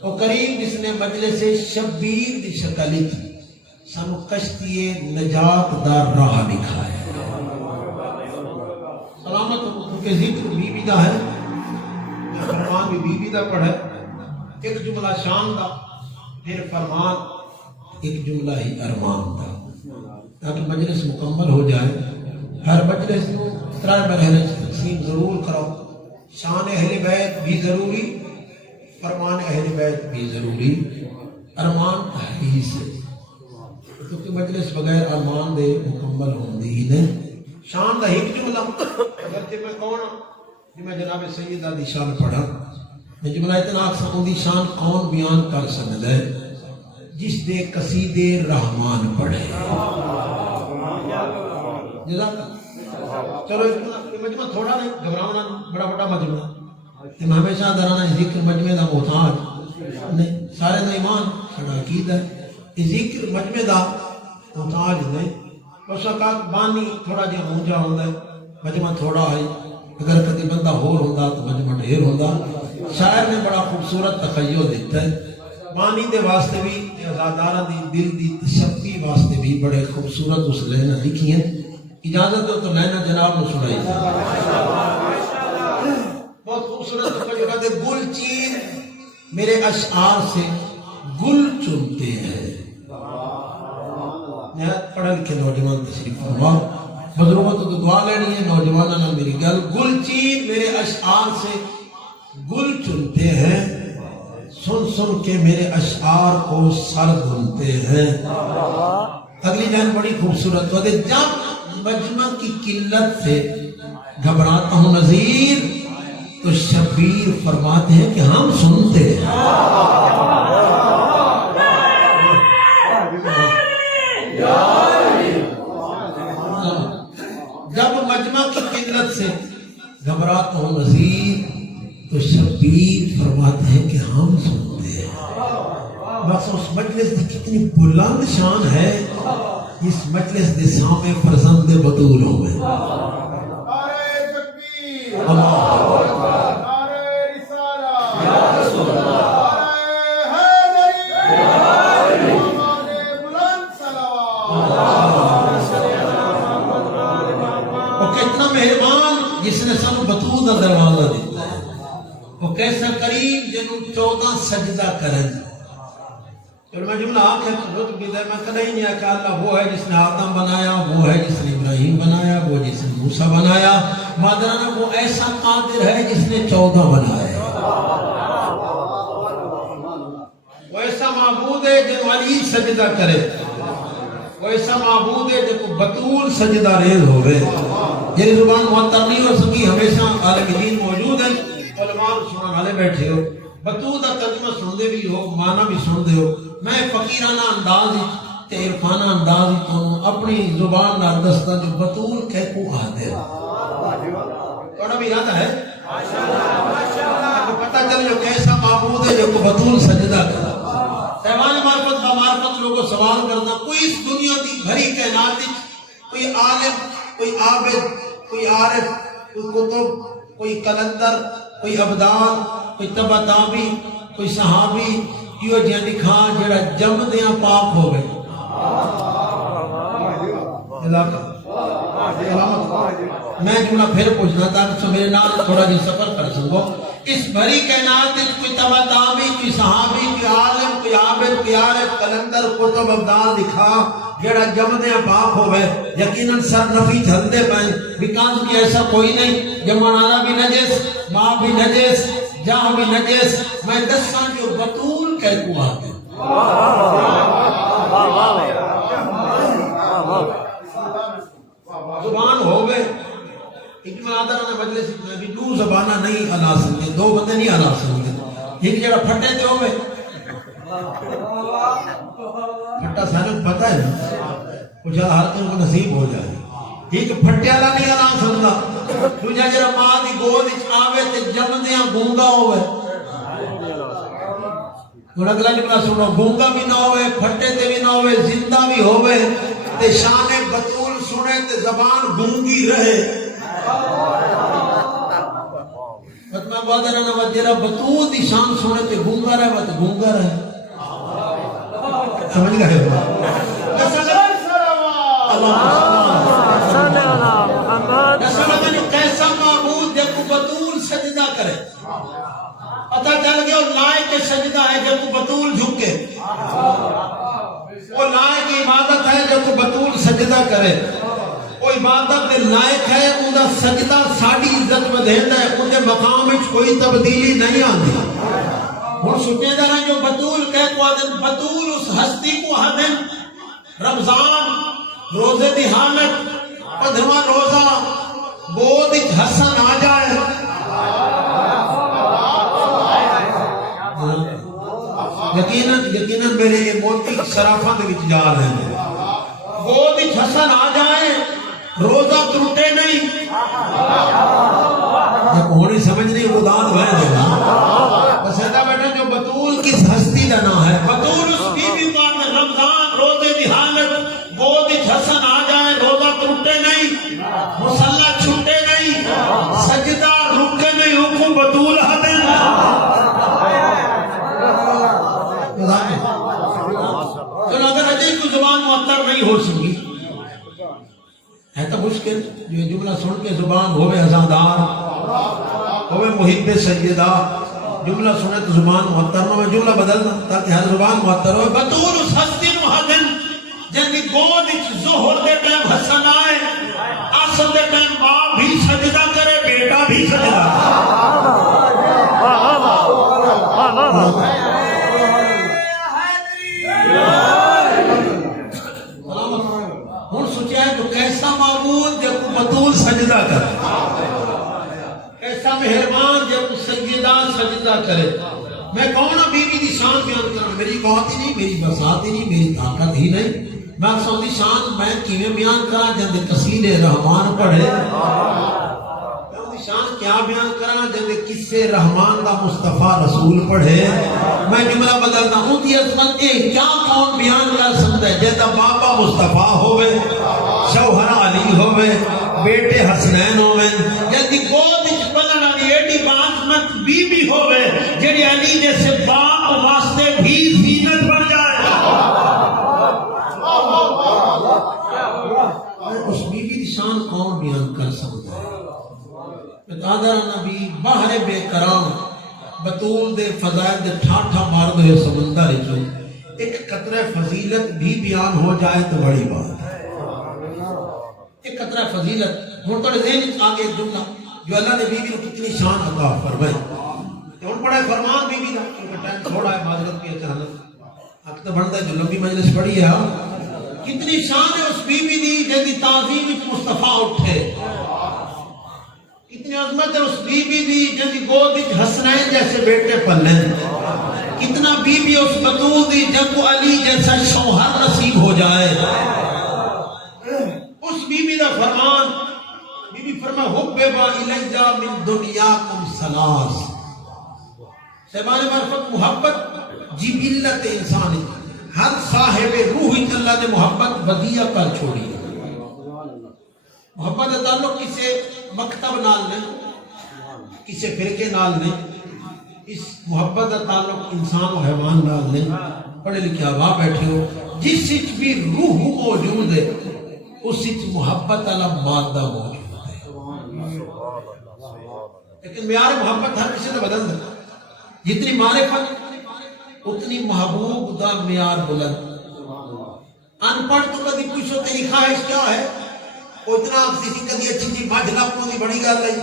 اور کریم جس نے مجلس شبیر دی شکلی تھی سانو کشتی نجات دا راہ دکھایا سلامت کیونکہ ذکر بی بی دا ہے فرمان بھی بی بی دا پڑھے ایک جملہ شان دا پھر فرمان ایک جملہ ہی ارمان دا تاکہ مجلس مکمل ہو جائے ہر مجلس کو ترائے مرحلے تقسیم ضرور کرو شان اہل بیت بھی ضروری فرمان اہل بیت بھی ضروری ارمان تحریص ہے کیونکہ مجلس بغیر ارمان دے مکمل ہوندی ہی نہیں شان دا ایک جملہ اگر تے میں کون جی میں جناب سیدہ دی شان پڑھا میں جملہ اتنا اکثر دی شان کون بیان کر سکتا ہے جس دے قصیدے رحمان پڑھے چلو مجمع تھوڑا نہیں گھبراؤنا بڑا بڑا مجمع میں ہمیشہ درانا ذکر مجمع دا محتاج نہیں سارے دا ایمان سڑا عقید ہے ذکر مجمع دا محتاج نہیں اس وقت بانی تھوڑا جہاں اونچا ہوتا ہے مجمع تھوڑا ہے اگر کدی بندہ ہور ہوتا تو مجمع ڈھیر ہوتا شاعر نے بڑا خوبصورت تخیل دیتا ہے بانی دے واسطے بھی ازادارہ دی دل دی تشبی واسطے بھی بڑے خوبصورت اس لہنہ لکھی ہیں اجازت ہو تو لہنہ جناب نے سنائی بہت خوبصورت تخیل گل چین میرے اشعار سے گل چنتے ہیں نہایت پڑھے لکھے نوجوان تشریف فرما بزرگوں تو دعا لینی ہے نوجوانوں نے میری گل گل چین میرے اشعار سے گل چنتے ہیں سن سن کے میرے اشعار کو سر دھنتے ہیں. اگلی لائن بڑی خوبصورت ہوتی ہے. جب مجمع کی قلت سے گھبراتا ہوں نذیر تو شبیر فرماتے ہیں کہ ہم سنتے ہیں. جب مجمع کی قلت سے گھبراتا ہوں نذیر تو شبیر فرماتے ہیں کہ ہم سنتے ہیں. بس اس مجلس کی کتنی بلند شان ہے. اس مجلس دے سامنے فرزند بطول ہوئے. کتنا مہربان جس نے سانو بطول دا دروازہ دیتا ہے. وہ کیسا کریم جنوں 14 سجدہ کرن. چلو میں جملہ آخر رتب کی در میں کدھا ہی نہیں آیا کہ اللہ وہ ہے جس نے آدم بنایا, وہ ہے جس نے ابراہیم بنایا, وہ جس نے موسیٰ بنایا. مادرانا وہ ایسا قادر ہے جس نے 14 بنایا. وہ ایسا معبود ہے جو علی سجدہ کرے. وہ ایسا معبود ہے جو بطول سجدہ ریز ہوئے. یہ زبان معطر نہیں ہو سکی. ہمیشہ عالم دین موجود ہیں, علماء سنن والے بیٹھے ہو, بطول دا ترجمہ سن دے بھی ہو, معنی بھی سن دے ہو. میں فقیرانہ انداز تے عرفانہ انداز تو اپنی زبان نال دستا جو بطول کہہ کو آدھے. تھوڑا بھی یاد ہے پتہ چل جو کیسا معبود ہے جو بطول سجدہ کرتا. ایوان معرفت بمعرفت لوگوں سوال کرنا. کوئی اس دنیا کی بھری کائنات کوئی عالم, کوئی عابد, کوئی عارف, کوئی کتب, کوئی کلندر, کوئی ابدال, کوئی تبع تابی, کوئی صحابی یہ جہاں دکھا جڑا جمدیاں پاک ہو گئے. میں جملہ پھر پوچھنا تاکہ سو میرے نال تھوڑا جی سفر کر سکو. اس بھری کائنات میں کوئی تبع تابی, کوئی صحابی, کوئی عالم, کوئی عابد, کوئی عارف, کلندر, کتب, ابدال دکھا جڑا جمدیاں پاک ہو گئے. یقیناً سر نفی جھلتے پائیں بکاز کی ایسا کوئی نہیں. جمعنانا بھی نجس, ماں بھی نجس, جہاں بھی نجس. میں دساں جو بطول کہہ کو آتے زبان ہو گئے. ایک منادرانہ مجلس میں بھی 2 زبانہ نہیں ادا سکتے, 2 بندے نہیں ادا سکتے. ایک جڑا پھٹے تے ہوئے پھٹا سارے پتہ ہے کچھ ہر کو نصیب ہو جائے. ایک پھٹے والا نہیں ادا سکتا. دوجا جڑا ماں دی گود وچ آوے تے جمدیاں گونگا ہوئے. اور اگلا جملہ سنو, گونگا بھی نہ ہوئے, پھٹے تے بھی نہ ہوئے, زندہ بھی ہوئے تے شان بطول سنے تے زبان گونگی رہے. فتمہ بادرانا وجرہ بطول دی شان سنے تے گونگا رہے وقت گونگا رہے. سمجھ گئے ہو؟ نسل کیسا معبود جب کو بطول سجدہ کرے. پتہ چل گیا وہ لائق سجدہ ہے جب کو بطول جھکے. وہ لائق عبادت ہے جب کو بطول سجدہ کرے. وہ عبادت دے لائق ہے, ان کا سجدہ ساڑی عزت میں دیتا ہے, ان کے مقام میں کوئی تبدیلی نہیں آتی. ہوں سوچے جا رہا جو بطول کہہ کو آدھن, بطول اس ہستی کو آدھن رمضان روزے دی حالت 15واں روزہ گود حسن آ جائے. یقیناً میرے یہ موتی شرافت وچ جا رہے ہیں. گود حسن آ جائے, روزہ ٹوٹے نہیں. جب ہونی سمجھ نہیں وہ دان بھائی دے گا. بس ایسا بیٹا جو بطول کس ہستی کا نام ہے. بطول اس بی بی پاک میں رمضان روزے دی حالت گود حسن آ جائے, روزہ ٹوٹے نہیں, مصلح چھوٹے نہیں, سجدہ رکے نہیں, حکم بطول حدن. تو اگر اجے کو زبان معطر نہیں ہو سکی ہے تو مشکل. جو جملہ سن کے زبان ہوئے ازادار, ہوئے محب سیدہ, جملہ سنے تو زبان معطر نہ. میں جملہ بدلنا تاکہ ہر زبان معطر ہوئے. بطول اس ہستی محدن جن کی گود ظہر دے ٹائم حسن آئے, عصر دے ٹائم ماں بھی سجدہ کرے, بیٹا بھی سجدہ. سجدہ کر. ایسا مہربان جب سیدہ سجدہ کرے. میں کون بی بی دی شان بیان کرنا, میری قوت ہی نہیں, میری بساط ہی نہیں, میری طاقت ہی نہیں. میں سوندی شان میں کیویں بیان کرا جند قصید رحمان پڑھے. شان کیا بیان کرا جند قصے رحمان دا مصطفیٰ رسول پڑھے. میں جملہ بدلتا ہوں دی عظمت کیا کون بیان کر سکتا ہے. جیسا بابا مصطفیٰ ہوئے, شوہر علی ہوئے, بیٹے حسنین ہوئے, جلدی گود وچ پلن والی ایڈی باعظمت بی بی ہوئے جڑی علی جیسے باپ واسطے بھی زینت بن جائے. اس بی بی دی شان کون بیان کر سکتا ہے. آدھر نبی باہر بے کرام بطول دے فضائل دے ٹھاٹھا مار دے سمندر جو ایک قطرہ فضیلت بھی بیان ہو جائے تو بڑی بات ہے. ایک قطرہ فضیلت ہوں تو ذہن آگے ایک جملہ جو اللہ نے بی بی کو کتنی شان عطا فرمائی. ہوں پڑھا ہے فرمان بی بی کا, کیونکہ ٹائم تھوڑا ہے معذرت کی اچانک اب تو بنتا ہے جو لمبی مجلس پڑھی ہے. کتنی شان ہے اس بی بی دی جن کی تعظیم مصطفیٰ اٹھے. کتنی عظمت ہے اس بی بی دی جن کی گود وچ حسنین جیسے بیٹے پلے. کتنا بی بی اس بطول دی جن کو علی جیسا شوہر نصیب ہو جائے. اس بی بی دا فرمان, بی بی فرمائے حببا الیہ من دنیاکم ثلاث. صاحبان معرفت محبت جبلت انسانی, ہر صاحب روح اللہ نے محبت ودیع کر چھوڑی. محبت کا تعلق کسی مکتب نال نہیں, کسی فرقے نال نہیں. اس محبت کا تعلق انسان و حیوان نال نہیں. پڑھے لکھے آبا بیٹھے ہو, جس وچ بھی روح موجود ہے اس وچ محبت والا مادہ موجود ہے. لیکن معیار محبت ہر کسی سے بدل ہے. جتنی معرفت اتنی محبوب دا معیار بلند. ان پڑھ تو کبھی پوچھو تیری خواہش کیا ہے, وہ اتنا کسی کدی اچھی تھی مجھ لاپوں کی بڑی گل نہیں.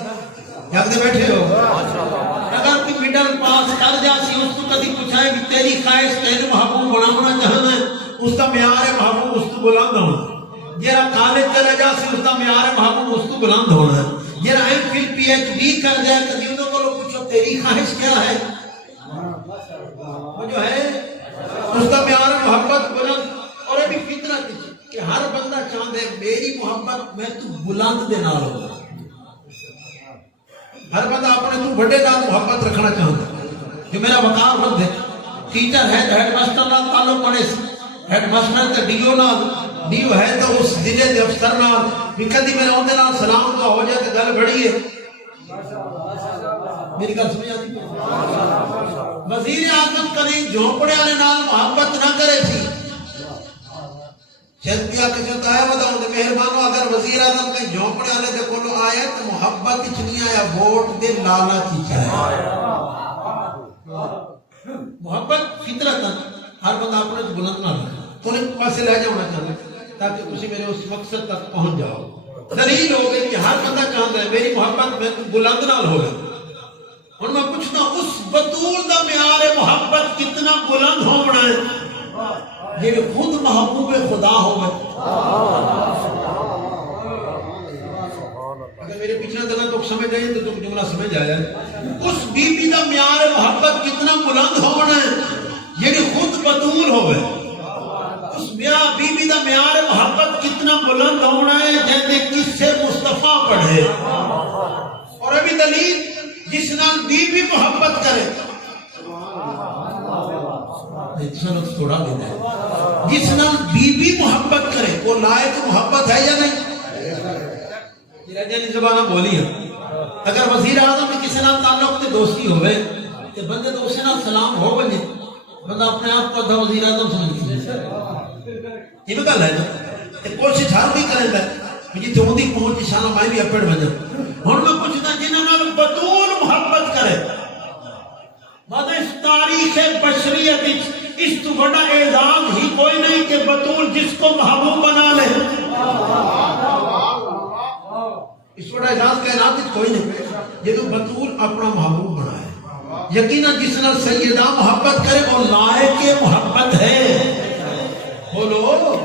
جاگتے بیٹھے ہو, اگر کوئی مڈل پاس کر جاسی اس کو کدی پوچھائے کہ تیری خواہش تیرے محبوب بنانا چاہنا ہے, اس کا معیار محبوب اس کو بلند ہونا. جیرا کالج چلے جاسی اس کا معیار محبوب اس کو بلند ہونا ہے. جیرا M Phil P H D کر جائے کدی انہوں کو پوچھو تیری خواہش کیا ہے, وہ جو ہے اس کا معیار محبت بلند. اور ابھی فطرت کہ ہر بندہ چاہتا ہے میری محبت میں تو بلند دے نال ہو. ہر بندہ اپنے تو بڑے نال محبت رکھنا چاہتا ہے. جو میرا وقار بند ہے, ٹیچر ہے تو ہیڈ ماسٹر نال تعلق بنے, ہیڈ ماسٹر تو ڈیو نال, ڈیو ہے تو اس ضلع کے افسر نال بھی کدی میرا اندر نال سلام تو ہو جائے تو گل بڑی ہے. میری گل سمجھ آتی. وزیر اعظم کدی جھونپڑے والے نال محبت نہ کرے سی. چلتیا کچھ آیا بتاؤں تو مہربانو اگر وزیر اعظم کہیں جھونپڑے والے دے کولو آیا تو محبت ہی نہیں آیا, ووٹ دے لالچ ہی آیا. محبت فطرت ہر بندہ اپنے تو بلند نہ رکھے. تو ایک پاسے لے جانا چاہتے تاکہ تسی میرے اس مقصد تک پہنچ جاؤ. دلیل ہو گئی کہ ہر بندہ چاہتا ہے میری محبت میں بلند نال ہوگا. اور میں پوچھتا ہوں اس بطول دا معیار محبت کتنا بلند ہونا ہے یہ خود محبوب خدا ہوگا. اگر میرے پچھلے دنوں تک سمجھ جائیں تو تم جملہ سمجھ آیا. اس بی بی دا معیار محبت کتنا بلند ہونا ہے یہ خود بطول ہوگا. اس بی بی دا معیار محبت کتنا بلند ہونا ہے جیسے کس سے مصطفیٰ پڑھے. اور ابھی دلیل جس نال بی بی محبت کرے, تھوڑا دینا ہے, جس نال بی بی محبت کرے وہ لائق محبت ہے یا نہیں. زبانہ بولی ہے. اگر وزیر اعظم میں کسی نال تعلق تے دوستی ہوئے تو بندے تو اسے نال سلام ہو بنے, بندہ اپنے آپ کو ادھا وزیر اعظم سمجھتے یہ گل ہے نا. کوشش ہر بھی کرے گا جی تو دی پہنچ انشاءاللہ میں بھی اپڑ بجا. ہن میں پوچھدا جنہاں نال بطول محبت کرے بعد اس تاریخ بشریت اس تو بڑا اعزاز ہی کوئی نہیں کہ بطول جس کو محبوب بنا لے. اس بڑا اعزاز کائنات کوئی نہیں یہ تو بطول اپنا محبوب بنا ہے. یقیناً جس نال سیدہ محبت کرے وہ لائق محبت ہے. بولو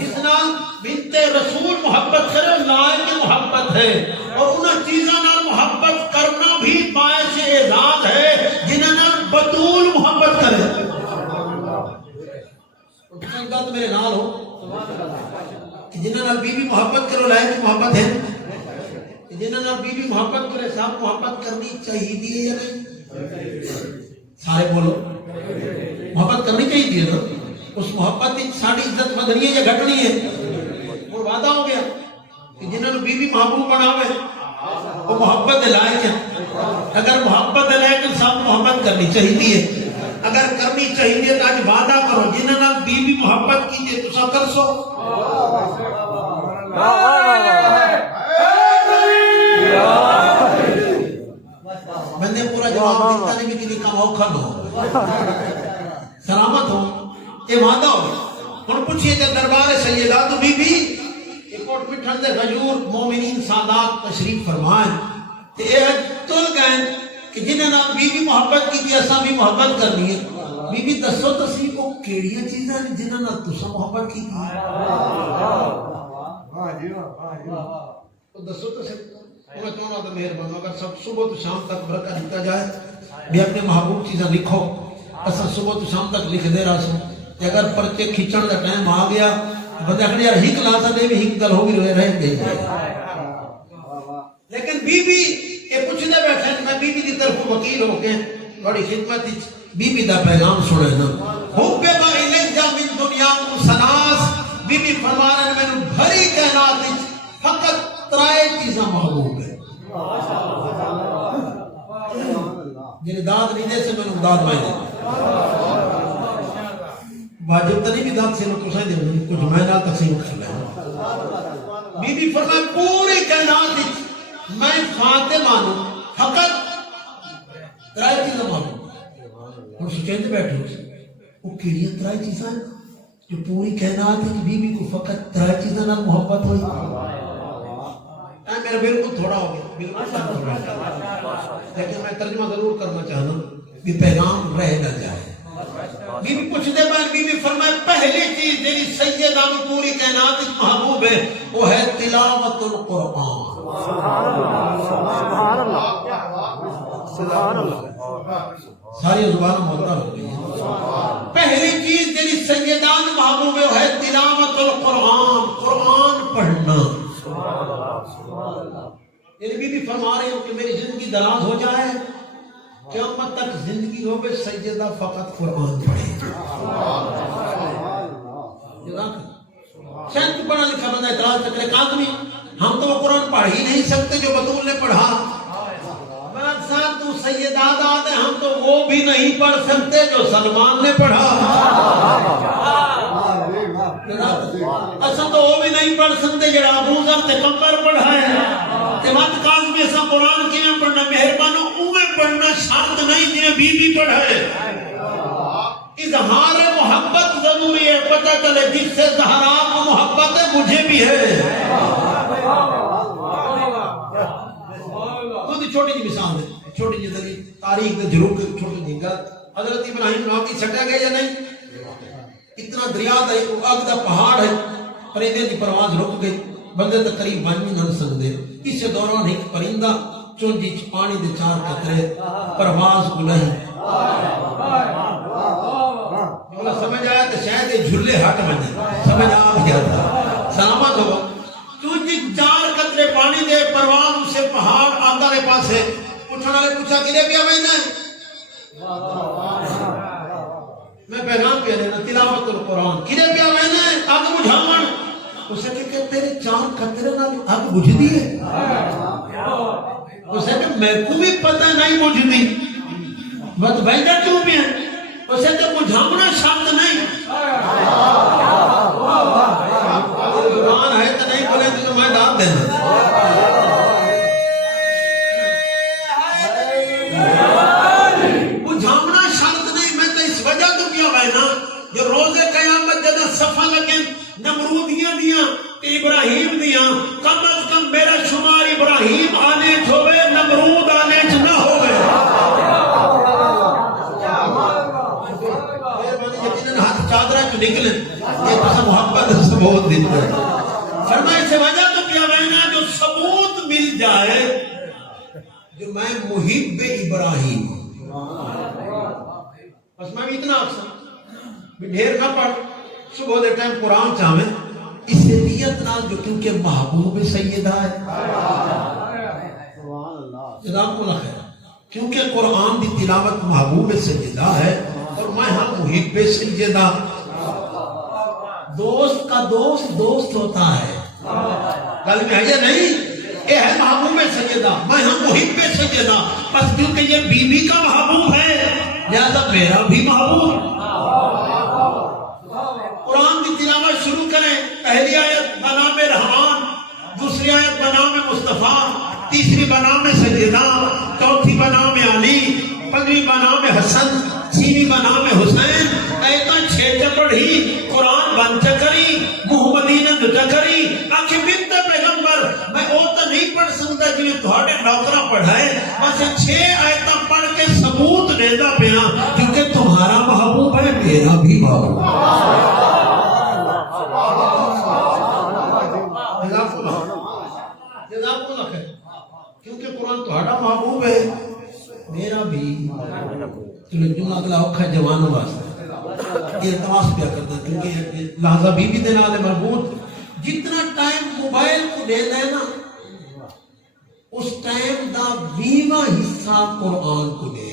جس نال بنت رسول محبت کرے لائے کی محبت ہے اور انہاں چیزاں نال محبت کرنا بھی باعث اعزاز ہے جنہاں نال بطول محبت کرے گل میرے نال ہو کہ جنہاں نال بی بی محبت کرو لائے کی محبت ہے جنہاں نال بی بی محبت کرے صاحب محبت کرنی چاہیے یا نہیں سارے بولو محبت کرنی چاہیے نا اس محبت کی ساری عزت بدنی ہے یا گھٹنی ہے اور وعدہ ہو گیا کہ جنہوں نے بی بی محبوب بناوے وہ محبت لائق ہے اگر محبت لائق ہے صاحب محبت کرنی چاہیے اگر کرنی چاہیے تو آج وعدہ کرو جنہوں نے بی بی محبت کیجئے تو سا کر سو میں نے پورا جواب دیتا نہیں بھی کنی کام اوکھا ہو سلامت ہو یہ وعدہ ہو ہن پوچھئے تے دربار سیدات بی بی ایک اور پٹھن دے غیور مومنین سادات تشریف فرمائیں تے اے تل گئے کہ جنہاں نال بی بی محبت کی تھی اساں بھی محبت کرنی ہے بی بی دسو تسی کو کیڑیاں چیزاں نے جنہاں نال تساں محبت کی تھی تو دسو تسی میں چاہوں گا مہربان اگر سب صبح تو شام تک برکہ دیتا جائے بھی اپنے محبوب چیزیں لکھو اساں صبح تو شام تک لکھ دے رہا سوں کہ اگر پرچے کھچن کا ٹائم آ گیا بندے اکھڑے یار ہک لا سکتے بھی ہک گل ہو بھی رہ گئی لیکن بی بی یہ پوچھنے بیٹھے میں بی بی کی طرف وکیل ہو کے بڑی خدمت بی بی دا پیغام سنے نا حب با الیجا من دنیا سناس بی بی فرما رہے ہیں میں بھری کائنات فقط ترائے چیزاں محبوب ہے جنہیں داد نہیں دے سے میں نے داد مائے دے واجب تا نہیں بھی داد سے لوگ کسائیں دے کچھ میں نہ تقسیم کر لیں بی بی فرمائے پوری کائنات میں فاطمہ ہوں فقط ترائے چیزاں محبوب اور سوچیں دے بیٹھے وہ کیڑیاں ترائے چیزاں ہیں جو پوری کائنات ہے کہ بی بی کو فقط ترائے چیزاں نہ محبت ہوئی میرا بالکل تھوڑا ہو گیا بالکل لیکن میں ترجمہ ضرور کرنا چاہتا ہوں کہ پیغام رہ نہ جائے بی بی پوچھ دے بعد بی بی فرمائے پہلی چیز جنہی سیدہ میں پوری کائنات محبوب ہے وہ ہے تلاوت القرآن ساری زبان معطل ہو گئی پہلی چیز جنہی سیدہ میں محبوب ہے وہ ہے تلاوت القرآن قرآن پڑھنا یعنی بی بی فرما رہے ہو کہ میری زندگی دراز ہو جائے قیامت تک زندگی ہو بے سیدہ فقط قرآن پڑھے شاید پڑھا لکھا بندہ اعتراض چکرے کاظمی ہم تو وہ قرآن پڑھ ہی نہیں سکتے جو بطول نے پڑھا بات صاحب تو سیدات آتے ہم تو وہ بھی نہیں پڑھ سکتے جو سلمان نے پڑھا اصلا تو وہ بھی نہیں پڑھ سکتے جڑا ابو ذر تے کمبر پڑھا ہے تے وقت کاظ میں ایسا قرآن کیوں پڑھنا مہربانوں اوے پڑھنا شرط نہیں جنہیں بی بی پڑھا ہے اظہار محبت ضروری ہے پتہ چلے جس سے زہرا کو محبت ہے مجھے بھی ہے خود چھوٹی جی مثال ہے چھوٹی جی دلی تاریخ دے ضرور چھوٹی جی گل حضرت ابراہیم ناکی سٹا گئے یا نہیں اتنا دریا دا اگ دا پہاڑ ہے پرندے دی پرواز رک گئی بندے تقریب بن بھی نہ سکتے اس دوران ایک پرندہ چونجی چ پانی دے 4 قطرے پرواز کو نہیں سمجھ آیا تو شاید یہ جھلے ہٹ بنے سمجھ آ گیا تھا سلامت ہو چونجی 4 قطرے پانی دے پرواز اسے پہاڑ آگا رے پاس ہے پوچھنا لے پوچھا کہ لے پیا میں میں پیغام پہ لینا تلاوت القرآن کھلے پیا میں نے آگ بجھاون اسے کہ تیرے 4 قطرے نہ آگ بجھ دی ہے اسے کہ میں کو بھی پتہ نہیں بجھ دی بس بیٹھا کیوں بھی ہے اسے کہ بجھاونا شرط نہیں قرآن ہے تو نہیں بولے تو میں داد دینا بجھاونا شرط نہیں میں تو اس وجہ تو کیا ہے نا جو روز قیامت جدہ صفحہ لگے نمرودیاں دیاں ابراہیم دیاں کم از کم میرا شمار ابراہیم آنے چھوڑے نمرود آنے چھ نہ ہوئے یقیناً ہاتھ چادرہ کیوں نکلیں یہ تو محبت سے بہت دیتا ہے فرمایا سے وجہ تو کیا بہنا جو ثبوت مل جائے جو میں محب ابراہیم بس میں بھی اتنا اکثر بھی ڈھیر نہ پڑھ صبح دے ٹائم قرآن چاہویں اس نیت نال جو کیونکہ محبوب سیدہ ہے جزاک اللہ خیر کیونکہ قرآن دی تلاوت محبوب سیدہ ہے اور میں ہاں محب سیدہ دوست کا دوست دوست ہوتا ہے گل میں ہے نہیں یہ ہے محبوب سیدہ میں ہاں محب سیدہ بس کیونکہ یہ بی بی کا محبوب ہے لہذا میرا بھی محبوب قرآن کی تلاوت شروع کریں پہلی آیت بنام رحمان دوسری آیت بنام مصطفیٰ تیسری بنام سیدہ چوتھی بنام علی پنجویں بنام حسن چھویں بنام حسین ایتا چھ چپڑھی قرآن بن چکری محمدین چکری آخر بنت پیغمبر میں وہ تو نہیں پڑھ سکتا جی تھوڑے ڈاکٹر پڑھائے بس چھ آیتاں پڑھ کے ثبوت دیتا پیا کیونکہ تمہارا محبوب ہے میرا بھی محبوب جزاک اللہ خیر کیونکہ قرآن تمہارا محبوب ہے میرا بھی چلو جملہ اگلا اوکھا جوانوں واسطے یہ تواس پیا کرتا کیونکہ لہذا بی بی دے نال مربوط جتنا ٹائم موبائل کو دے دے نا اس ٹائم دا 20واں حصہ قرآن کو دے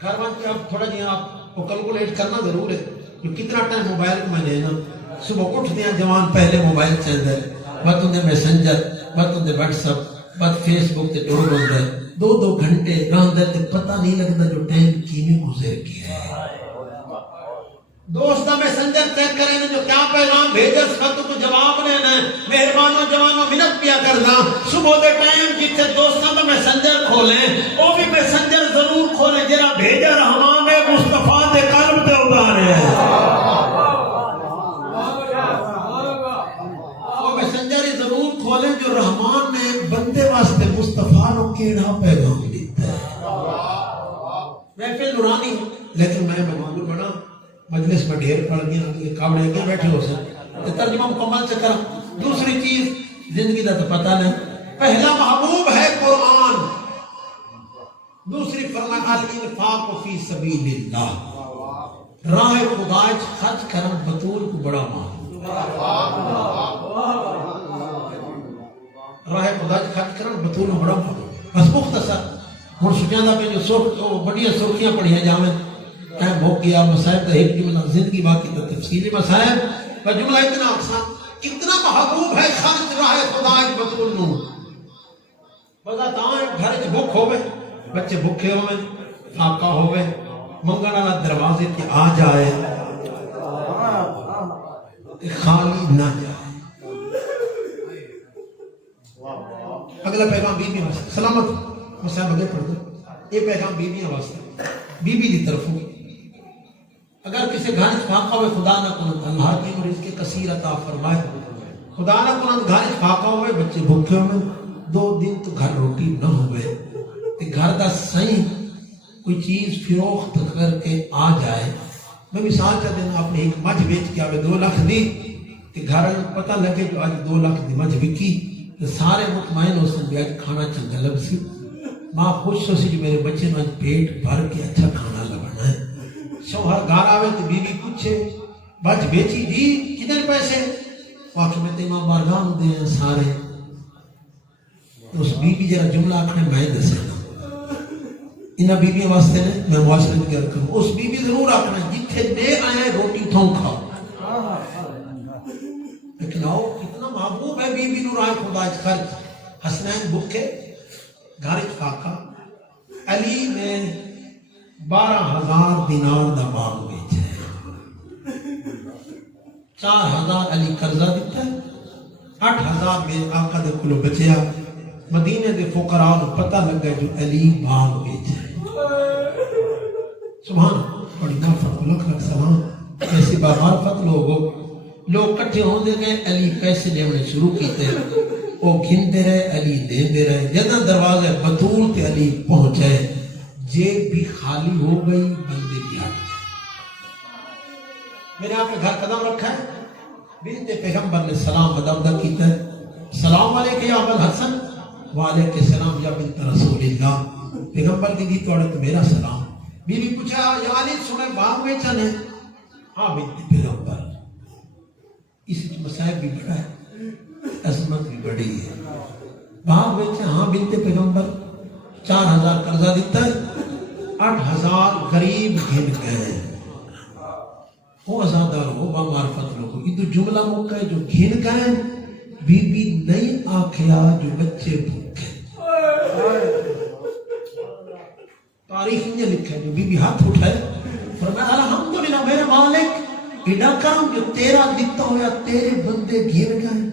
گھر وہاں اب تھوڑا جی آپ کو کیلکولیٹ کرنا ضرور ہے کہ کتنا ٹائم موبائل کو میں دینا صبح اٹھ دیا جوان پہلے موبائل چاہتا ہے بات ہوں میسنجر بات ہوں واٹس ایپ بات فیس بک تے ٹور ہوتا ہے 2 گھنٹے رہتا ہے پتہ نہیں لگتا جو ٹائم کیویں گزر گیا ہے دوستہ میسنجر چیک کریں جو کیا پیغام بھیجا خط کو جواب لینا ہے مہربانوں جوانوں منت پیا کرنا صبح دے ٹائم جتنے دوستوں کا میسنجر کھولیں وہ بھی میسنجر ضرور کھولیں جرا بھیجا رحمان ہے مصطفیٰ دے قلب تے اتارے ہیں وہ میسنجر ہی ضرور کھولیں جو رحمان نے بندے واسطے مصطفیٰ نو کیڑا پیغام دیتا ہے محفل نورانی لیکن میں مجبور بنا مجلس میں ڈھیر پڑ گیا کاوڑے کے بیٹھے ہو سکتے ترجمہ مکمل سے کرا دوسری چیز زندگی کا تو پتہ نہیں پہلا محبوب ہے قرآن دوسری فرمان الانفاق فی سبیل اللہ راہ خدا خرچ کرنا بطور کو بڑا محبوب راہ خدا خرچ کرنا بطور کو بڑا محبوب بس مختصر ہوں سجادہ پہ جو بڑی سرخیاں پڑھیاں جاویں ٹائم ہو گیا مسائب کا ایک جملہ زندگی باقی تو تفصیلی مسائب و جملہ اتنا اقسام اتنا محبوب ہے خرچ راہ خدا بطول نو بذات آئیں گھر چ بھوک ہوئے بچے بھوکے ہوئے فاقہ ہوئے منگن والا دروازے کے آ جائے خالی نہ جائے اگلا پیغام بی بی واسطے سلامت مسائب اگے پڑھ دو یہ پیغام بی بی واسطے بی بی دی طرف ہوئی اگر کسی گھر فاقہ ہوئے خدا نہ کنند اللہ کی رزق کثیر عطا فرمائے خدا نہ کنند گھر فاقہ ہوئے بچے بھوکے ہوئے 2 دن تو گھر روٹی نہ ہوئے کہ گھر دا صحیح کوئی چیز فروخت کر کے آ جائے میں مثال چاہ دینا اپنے ایک مجھ بیچ کے آوے 2 لاکھ دی کہ گھر پتہ لگے جو آج 2 لاکھ دی مجھ بکی تو سارے مطمئن ہو سن بھی آج کھانا چنگا لگ سی ماں خوش ہو سی جو میرے بچے نے پیٹ بھر کے اچھا کھانا لگنا ہے شوہر گھر آوے تو بیوی پوچھے بچ بیچی جی کتنے پیسے واقع میں تیمہ بارگاہ دے ہیں سارے اس بیوی جرا جملہ آکھنے میں دسے نا انہا بیوی واسطے نے میں معاشرت کے رکھوں اس بیوی ضرور آکھنے جتھے دے آئے روٹی تھوں کھاؤ لیکن آؤ کتنا محبوب ہے بیوی نور آئے خدا اچھ خرچ حسنین بکے گھر فاقہ علی نے 12,000 دینار دا باغ بیچ ہے 4,000 علی قرضہ دیتا ہے 8,000 میں آقا دے کلو بچیا مدینے دے فقراء کو پتہ لگ گئے جو علی باغ بیچ ہے سبحان بڑی معرفت لکھ سلام ایسی معرفت لوگ کٹھے ہوں دے گئے علی پیسے لینے شروع کیتے وہ گھنتے رہے علی دے رہے جدہ دروازے بطول تے علی پہنچے جیب بھی خالی ہو گئی بندے بھی ہٹ گئے میرے آپ کے گھر قدم رکھا ہے بنت پیغمبر نے سلام بدمدہ کیتا ہے سلام علیکم یا ابو الحسن وعلیکم السلام یا بنت رسول اللہ پیغمبر کی دی توڑے تو میرا سلام بی بی پوچھا یا علی سمیں باغ میں چنے ہاں بنت پیغمبر اس مسائب بھی بڑا ہے عظمت بھی بڑی ہے باغ میں چنے ہاں بنت پیغمبر 4000 قرضہ دیتا ہے 8000 غریب گھن گئے وہ ازادار ہو با معرفت لوگو یہ تو جملہ موقع ہے جو گھن گئے بی بی نہیں آکھیا جو بچے بھوکے تاریخ میں لکھا ہے جو بی بی ہاتھ اٹھائے فرمایا الحمدللہ میرے مالک ایڈا کرم جو تیرا دیتا ہویا تیرے بندے گھن گئے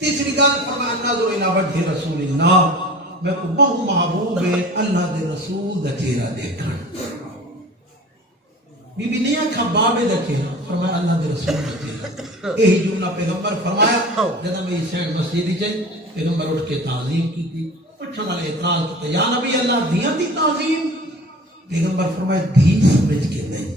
تیسری گال فرمایا ناظر الہ وجہ رسول اللہ میں کو بہو محبوب ہے اللہ دے رسول دا چہرہ دیکھن بی بی نہیں آکھا بابے دا چہرہ فرمایا اللہ دے رسول دا چہرہ یہی جملہ پیغمبر فرمایا جدا میں سینڈ مسجدی چاہی پیغمبر اٹھ کے تعظیم کی تھی پچھن والے اعتراض کیتا یا نبی اللہ دیاں دی تعظیم پیغمبر فرمایا دھی سمجھ کے نہیں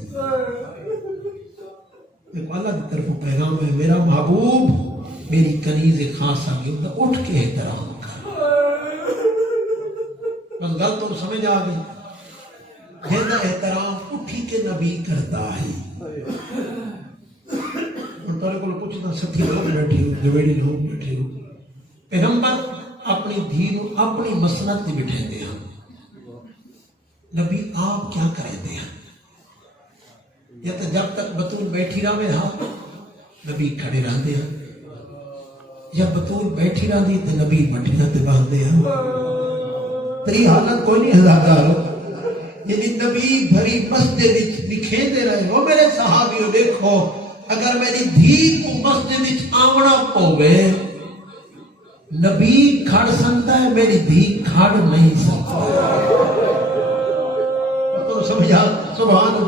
دیکھو اللہ دی طرف پیغام ہے میرا محبوب میری کنیز خاصہ بھی اٹھ کے احترام بس گل تو سمجھ آ گئی جیسا احترام اٹھی کے نبی کرتا ہے اور تارے کو پوچھتا سکھی لوگ بیٹھے ہو دویڑی لوگ بیٹھے ہو پیغمبر اپنی دھیروں اپنی مسنت نہیں بٹھے دیا نبی آپ کیا کرے دیا یا تو جب تک بطول بیٹھی رہے ہاں نبی کھڑے رہ دیا یا بطول بیٹھی رہ دی تو نبی مٹھیاں تے باندھ دیا تری حالت کوئی نہیں ہزادار ہو یعنی نبی بھری مسجد لکھے دے رہے ہو میرے صحابیوں دیکھو اگر میری دھی کو مسجد آونا پوے نبی کھڑ سکتا ہے میری دھی کھڑ نہیں سکتا تو سمجھا سبحان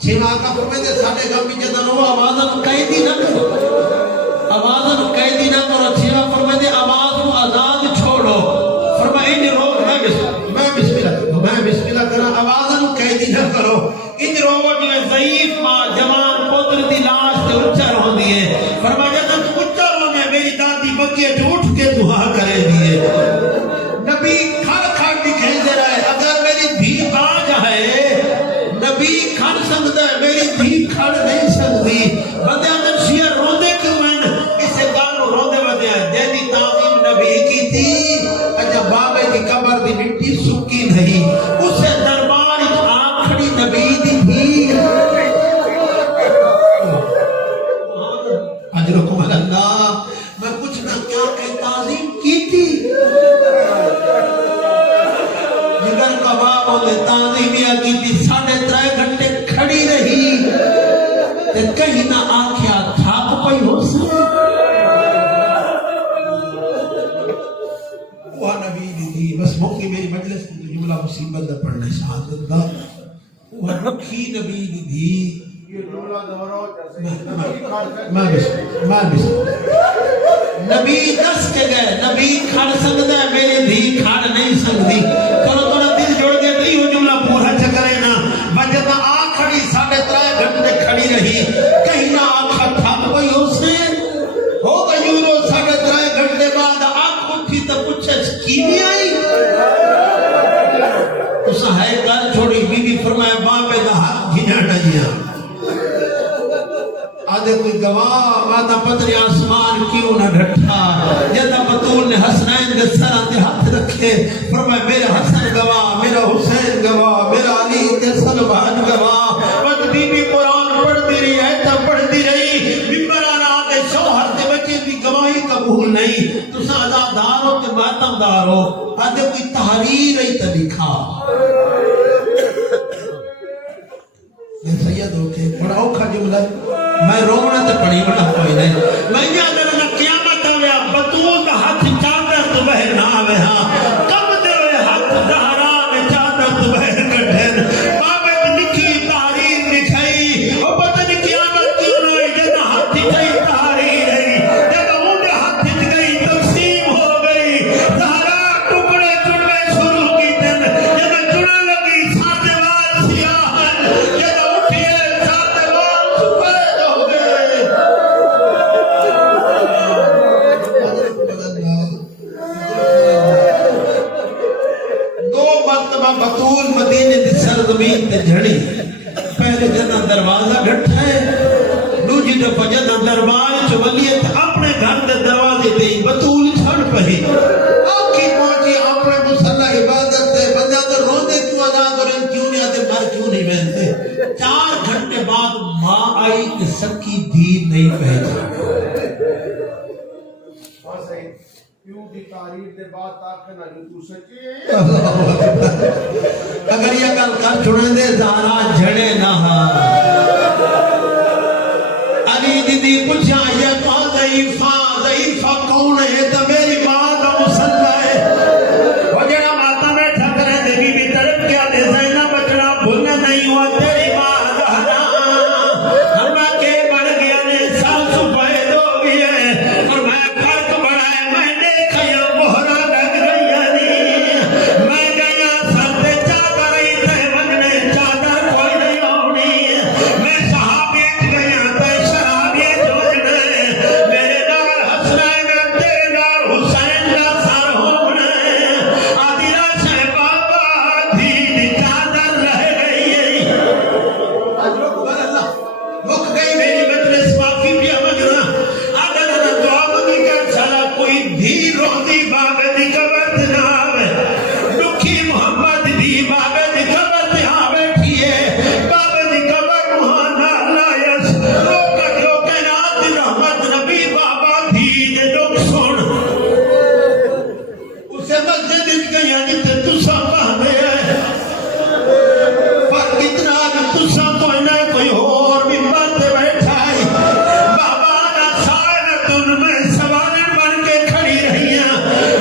چھما کا فرمائے ساڑھے گا بھی جدن ہو آوازن قیدی نہ کرو آوازن قیدی نہ کرو چھما فرمائے آواز کو آزاد چھوڑو فرمائے انہیں روک میں بسم اللہ کرا آوازن قیدی نہ کرو ان روٹ میں ضعیف ماں جوان پتر دی لاش سے اچھر ہو دیئے فرمایا جب اچھر ہو میں میری دادی بکیے جھوٹ کے دعا کرے دیئے نبی کھڑ کھڑ دکھے دے رہا ہے اگر میری دھی آ جائے نبی کھڑ سکتا ہے میری دھی کھڑ نہیں سکتی بندے اندر شیعہ روندے کیوں ہیں اسے گالو روندے بدے ہیں جیدی تعظیم نبی کی تھی اجھا بابے کی قبر دی مٹی سکی نہیں اسے دربار آنکھڑی نبی دی تھی اجرکم اللہ میں پوچھنا کیا کہ تعظیم کی تھی جگر کبابوں نے تعظیمیہ کی تھی 3.5 گھنٹے کھڑی رہی تے کہیں نہ آنکھیا تھاک پئی ہو سکے وہ نبی دی تھی بس موقع میری مجلس کی جملہ مصیبت نہ پڑھنا شہادت دا وہ رکھی نبی دی تھی نبی دس کے گئے نبی کھڑ سکتا ہے میری دھی کھڑ نہیں سکتی کرو تو نہ دل جوڑ کے نہیں ہو جملہ پورا چکرے نا وجہ آنکھڑی 3.5 گھنٹے کھڑی رہی کہیں نہ آنکھا تھاک پئی ہو سے ہو تو یورو 3.5 گھنٹے بعد آنکھ اٹھی تو پوچھے کی بھی آئی اسا ہے کر چھوڑی بی بی فرمائے باپے دا ہاتھ گھنا نہیں آدھے کوئی گواہ آدھا پتر آسمان کیوں نہ ڈھٹا جدہ بطول نے حسنین کے سران دے ہاتھ رکھے فرمائے میرا حسن گواہ میرا حسین گواہ میرا علی تے سلمان گواہ بس بی بی قرآن پڑھتی رہی ایتا پڑھتی رہی ممبران آدھے شوہر دے بچے بھی گواہی قبول نہیں تو سازادار ہو کہ ماتمدار ہو آدھے کوئی تحریر ہی تا لکھا میں سید ہو کے بڑا اوکھا جملہ میں رونا تے پڑھی بڑا کوئی نہیں میں یہ اگر قیامت آیا بطول کا ہاتھ چادر تو بہر نہ آوے ہاں کم دے ہوئے ہاتھ زہرا میں چادر تو بہر کٹھن بابے میں لکھی تحریر لکھائی اور پتہ نہیں قیامت کیوں نہ ہوئی جب ہاتھ گئی تحریر ہے جب انہیں ہاتھ گئی تقسیم ہو گئی زہرا ٹکڑے چڑھے شروع کی دن جب چڑھے لگی ساتے وال سیاہن جب اٹھئے ساتے وال مرتبہ بطول مدینے دی سرزمین تے جھڑی پہلے جنا دروازہ ڈٹھا ہے دوجی دفعہ جنا دربار چ ولیت اپنے گھر دے دروازے تے بطول چھڑ پئی آکی پہنچی اپنے مصلی عبادت تے بندہ تو روندے کیوں آزاد اور کیوں نہیں آتے مر کیوں نہیں بہنتے 4 گھنٹے بعد ماں آئی کہ سکی دی نہیں پہچانا کیوں دی تعریف دے بعد تاکہ نہ تو سچی اگر یہ گل کر چھوڑیں دے زہرا جھڑے نہ علی دیدی پوچھا یہ تو ضعیفہ کون ہے تو میری ماں کا مصلی ہے وہ جڑا ماتا میں ٹھکرے دے بی بی تڑپ کیا دے زینب بچڑا بھولنا نہیں ہوا تیری ماں زہرا ہم کے بڑھ گیا نے ساس پیدا ہوئی ہے اور میں فرق بڑا ہے میں دیکھا یہ مہرا لگ گئی میں گیا ساتھ چادر ہی تے وگنے چادر کوئی نہیں آنی میں صحابی گیا تے شرابی جوجنے میرے نال حسنین تیرے نال حسین کا سر ہونے آدھی راشے بابا دھی چادر رہ گئی اکبر اللہ مک گئی میری مجلس معافی پیا مجنا اگر نہ دعا مگی کر چلا کوئی دھی روندی بابے دی قبر تے نہ آوے دکھی محمد دی بابے دی قبر تے آ بیٹھی ہے بابے دی قبر مہانا لائس روکہ نات رحمت نبی بابا دھی دے دکھ سن اسے مسجد گیا جتے تسا پاندے ہے پر اتنا تسا کوئی نہ کوئی اور بھی بندے بیٹھا ہے بابا نہ سائنتن میں سوالن بن کے کھڑی رہیاں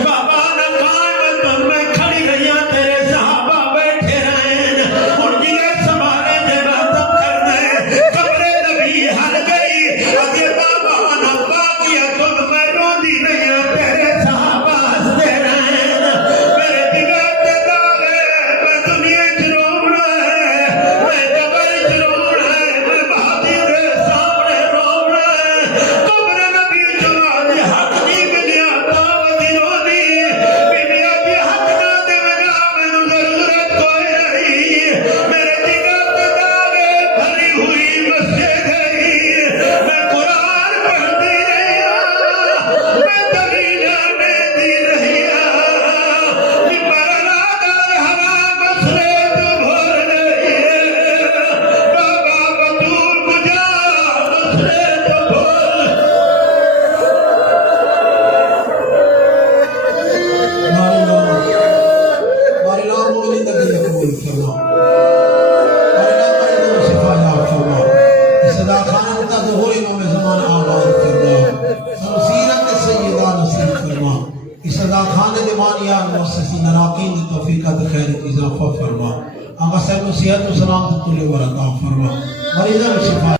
بابا نہ قائمتن میں کھڑی رہیاں تیرے صحابہ بیٹھے رہیں ان جگہ سوالے دے باتم کرنے قبر نبی ہل گئی اگر بابا نہ باقیتن میں روندی رہیاں تیرے صحابہ ہستے رہیں میرے دیگر تے داغے میں دنیا جروڑ ہے میں قبر جروڑ ہے میں بہادر سامنے روڑ ہے قبر نبی جواد حق نہیں ملیا دعوت رونی بنیا بھی حق نہ دے گا میں ضرورت کوئی نہیں میرے دیگر تے داغے بھری ہوئی مسجد گئی میں قرآن پڑھتی رہی میں دلیل دی رہی پر لاغر ہوا مسئلے تو بھول گئی بابا بطول بجا مسئلے تو بھول ہمارے نام مومنی تقدیر قبول فرما ہمارے نام مریضوں میں شفا یاب فرما صدا خانہ کا ظہور امام زمان آباد فرما سیرت سیدہ نصیب فرما صدا خانہ دیوانیہ مؤسسی نراقین توفیقات خیر اضافہ فرما آقا صاحب صحت و سلامت طول و عطا فرما مریضوں میں شفا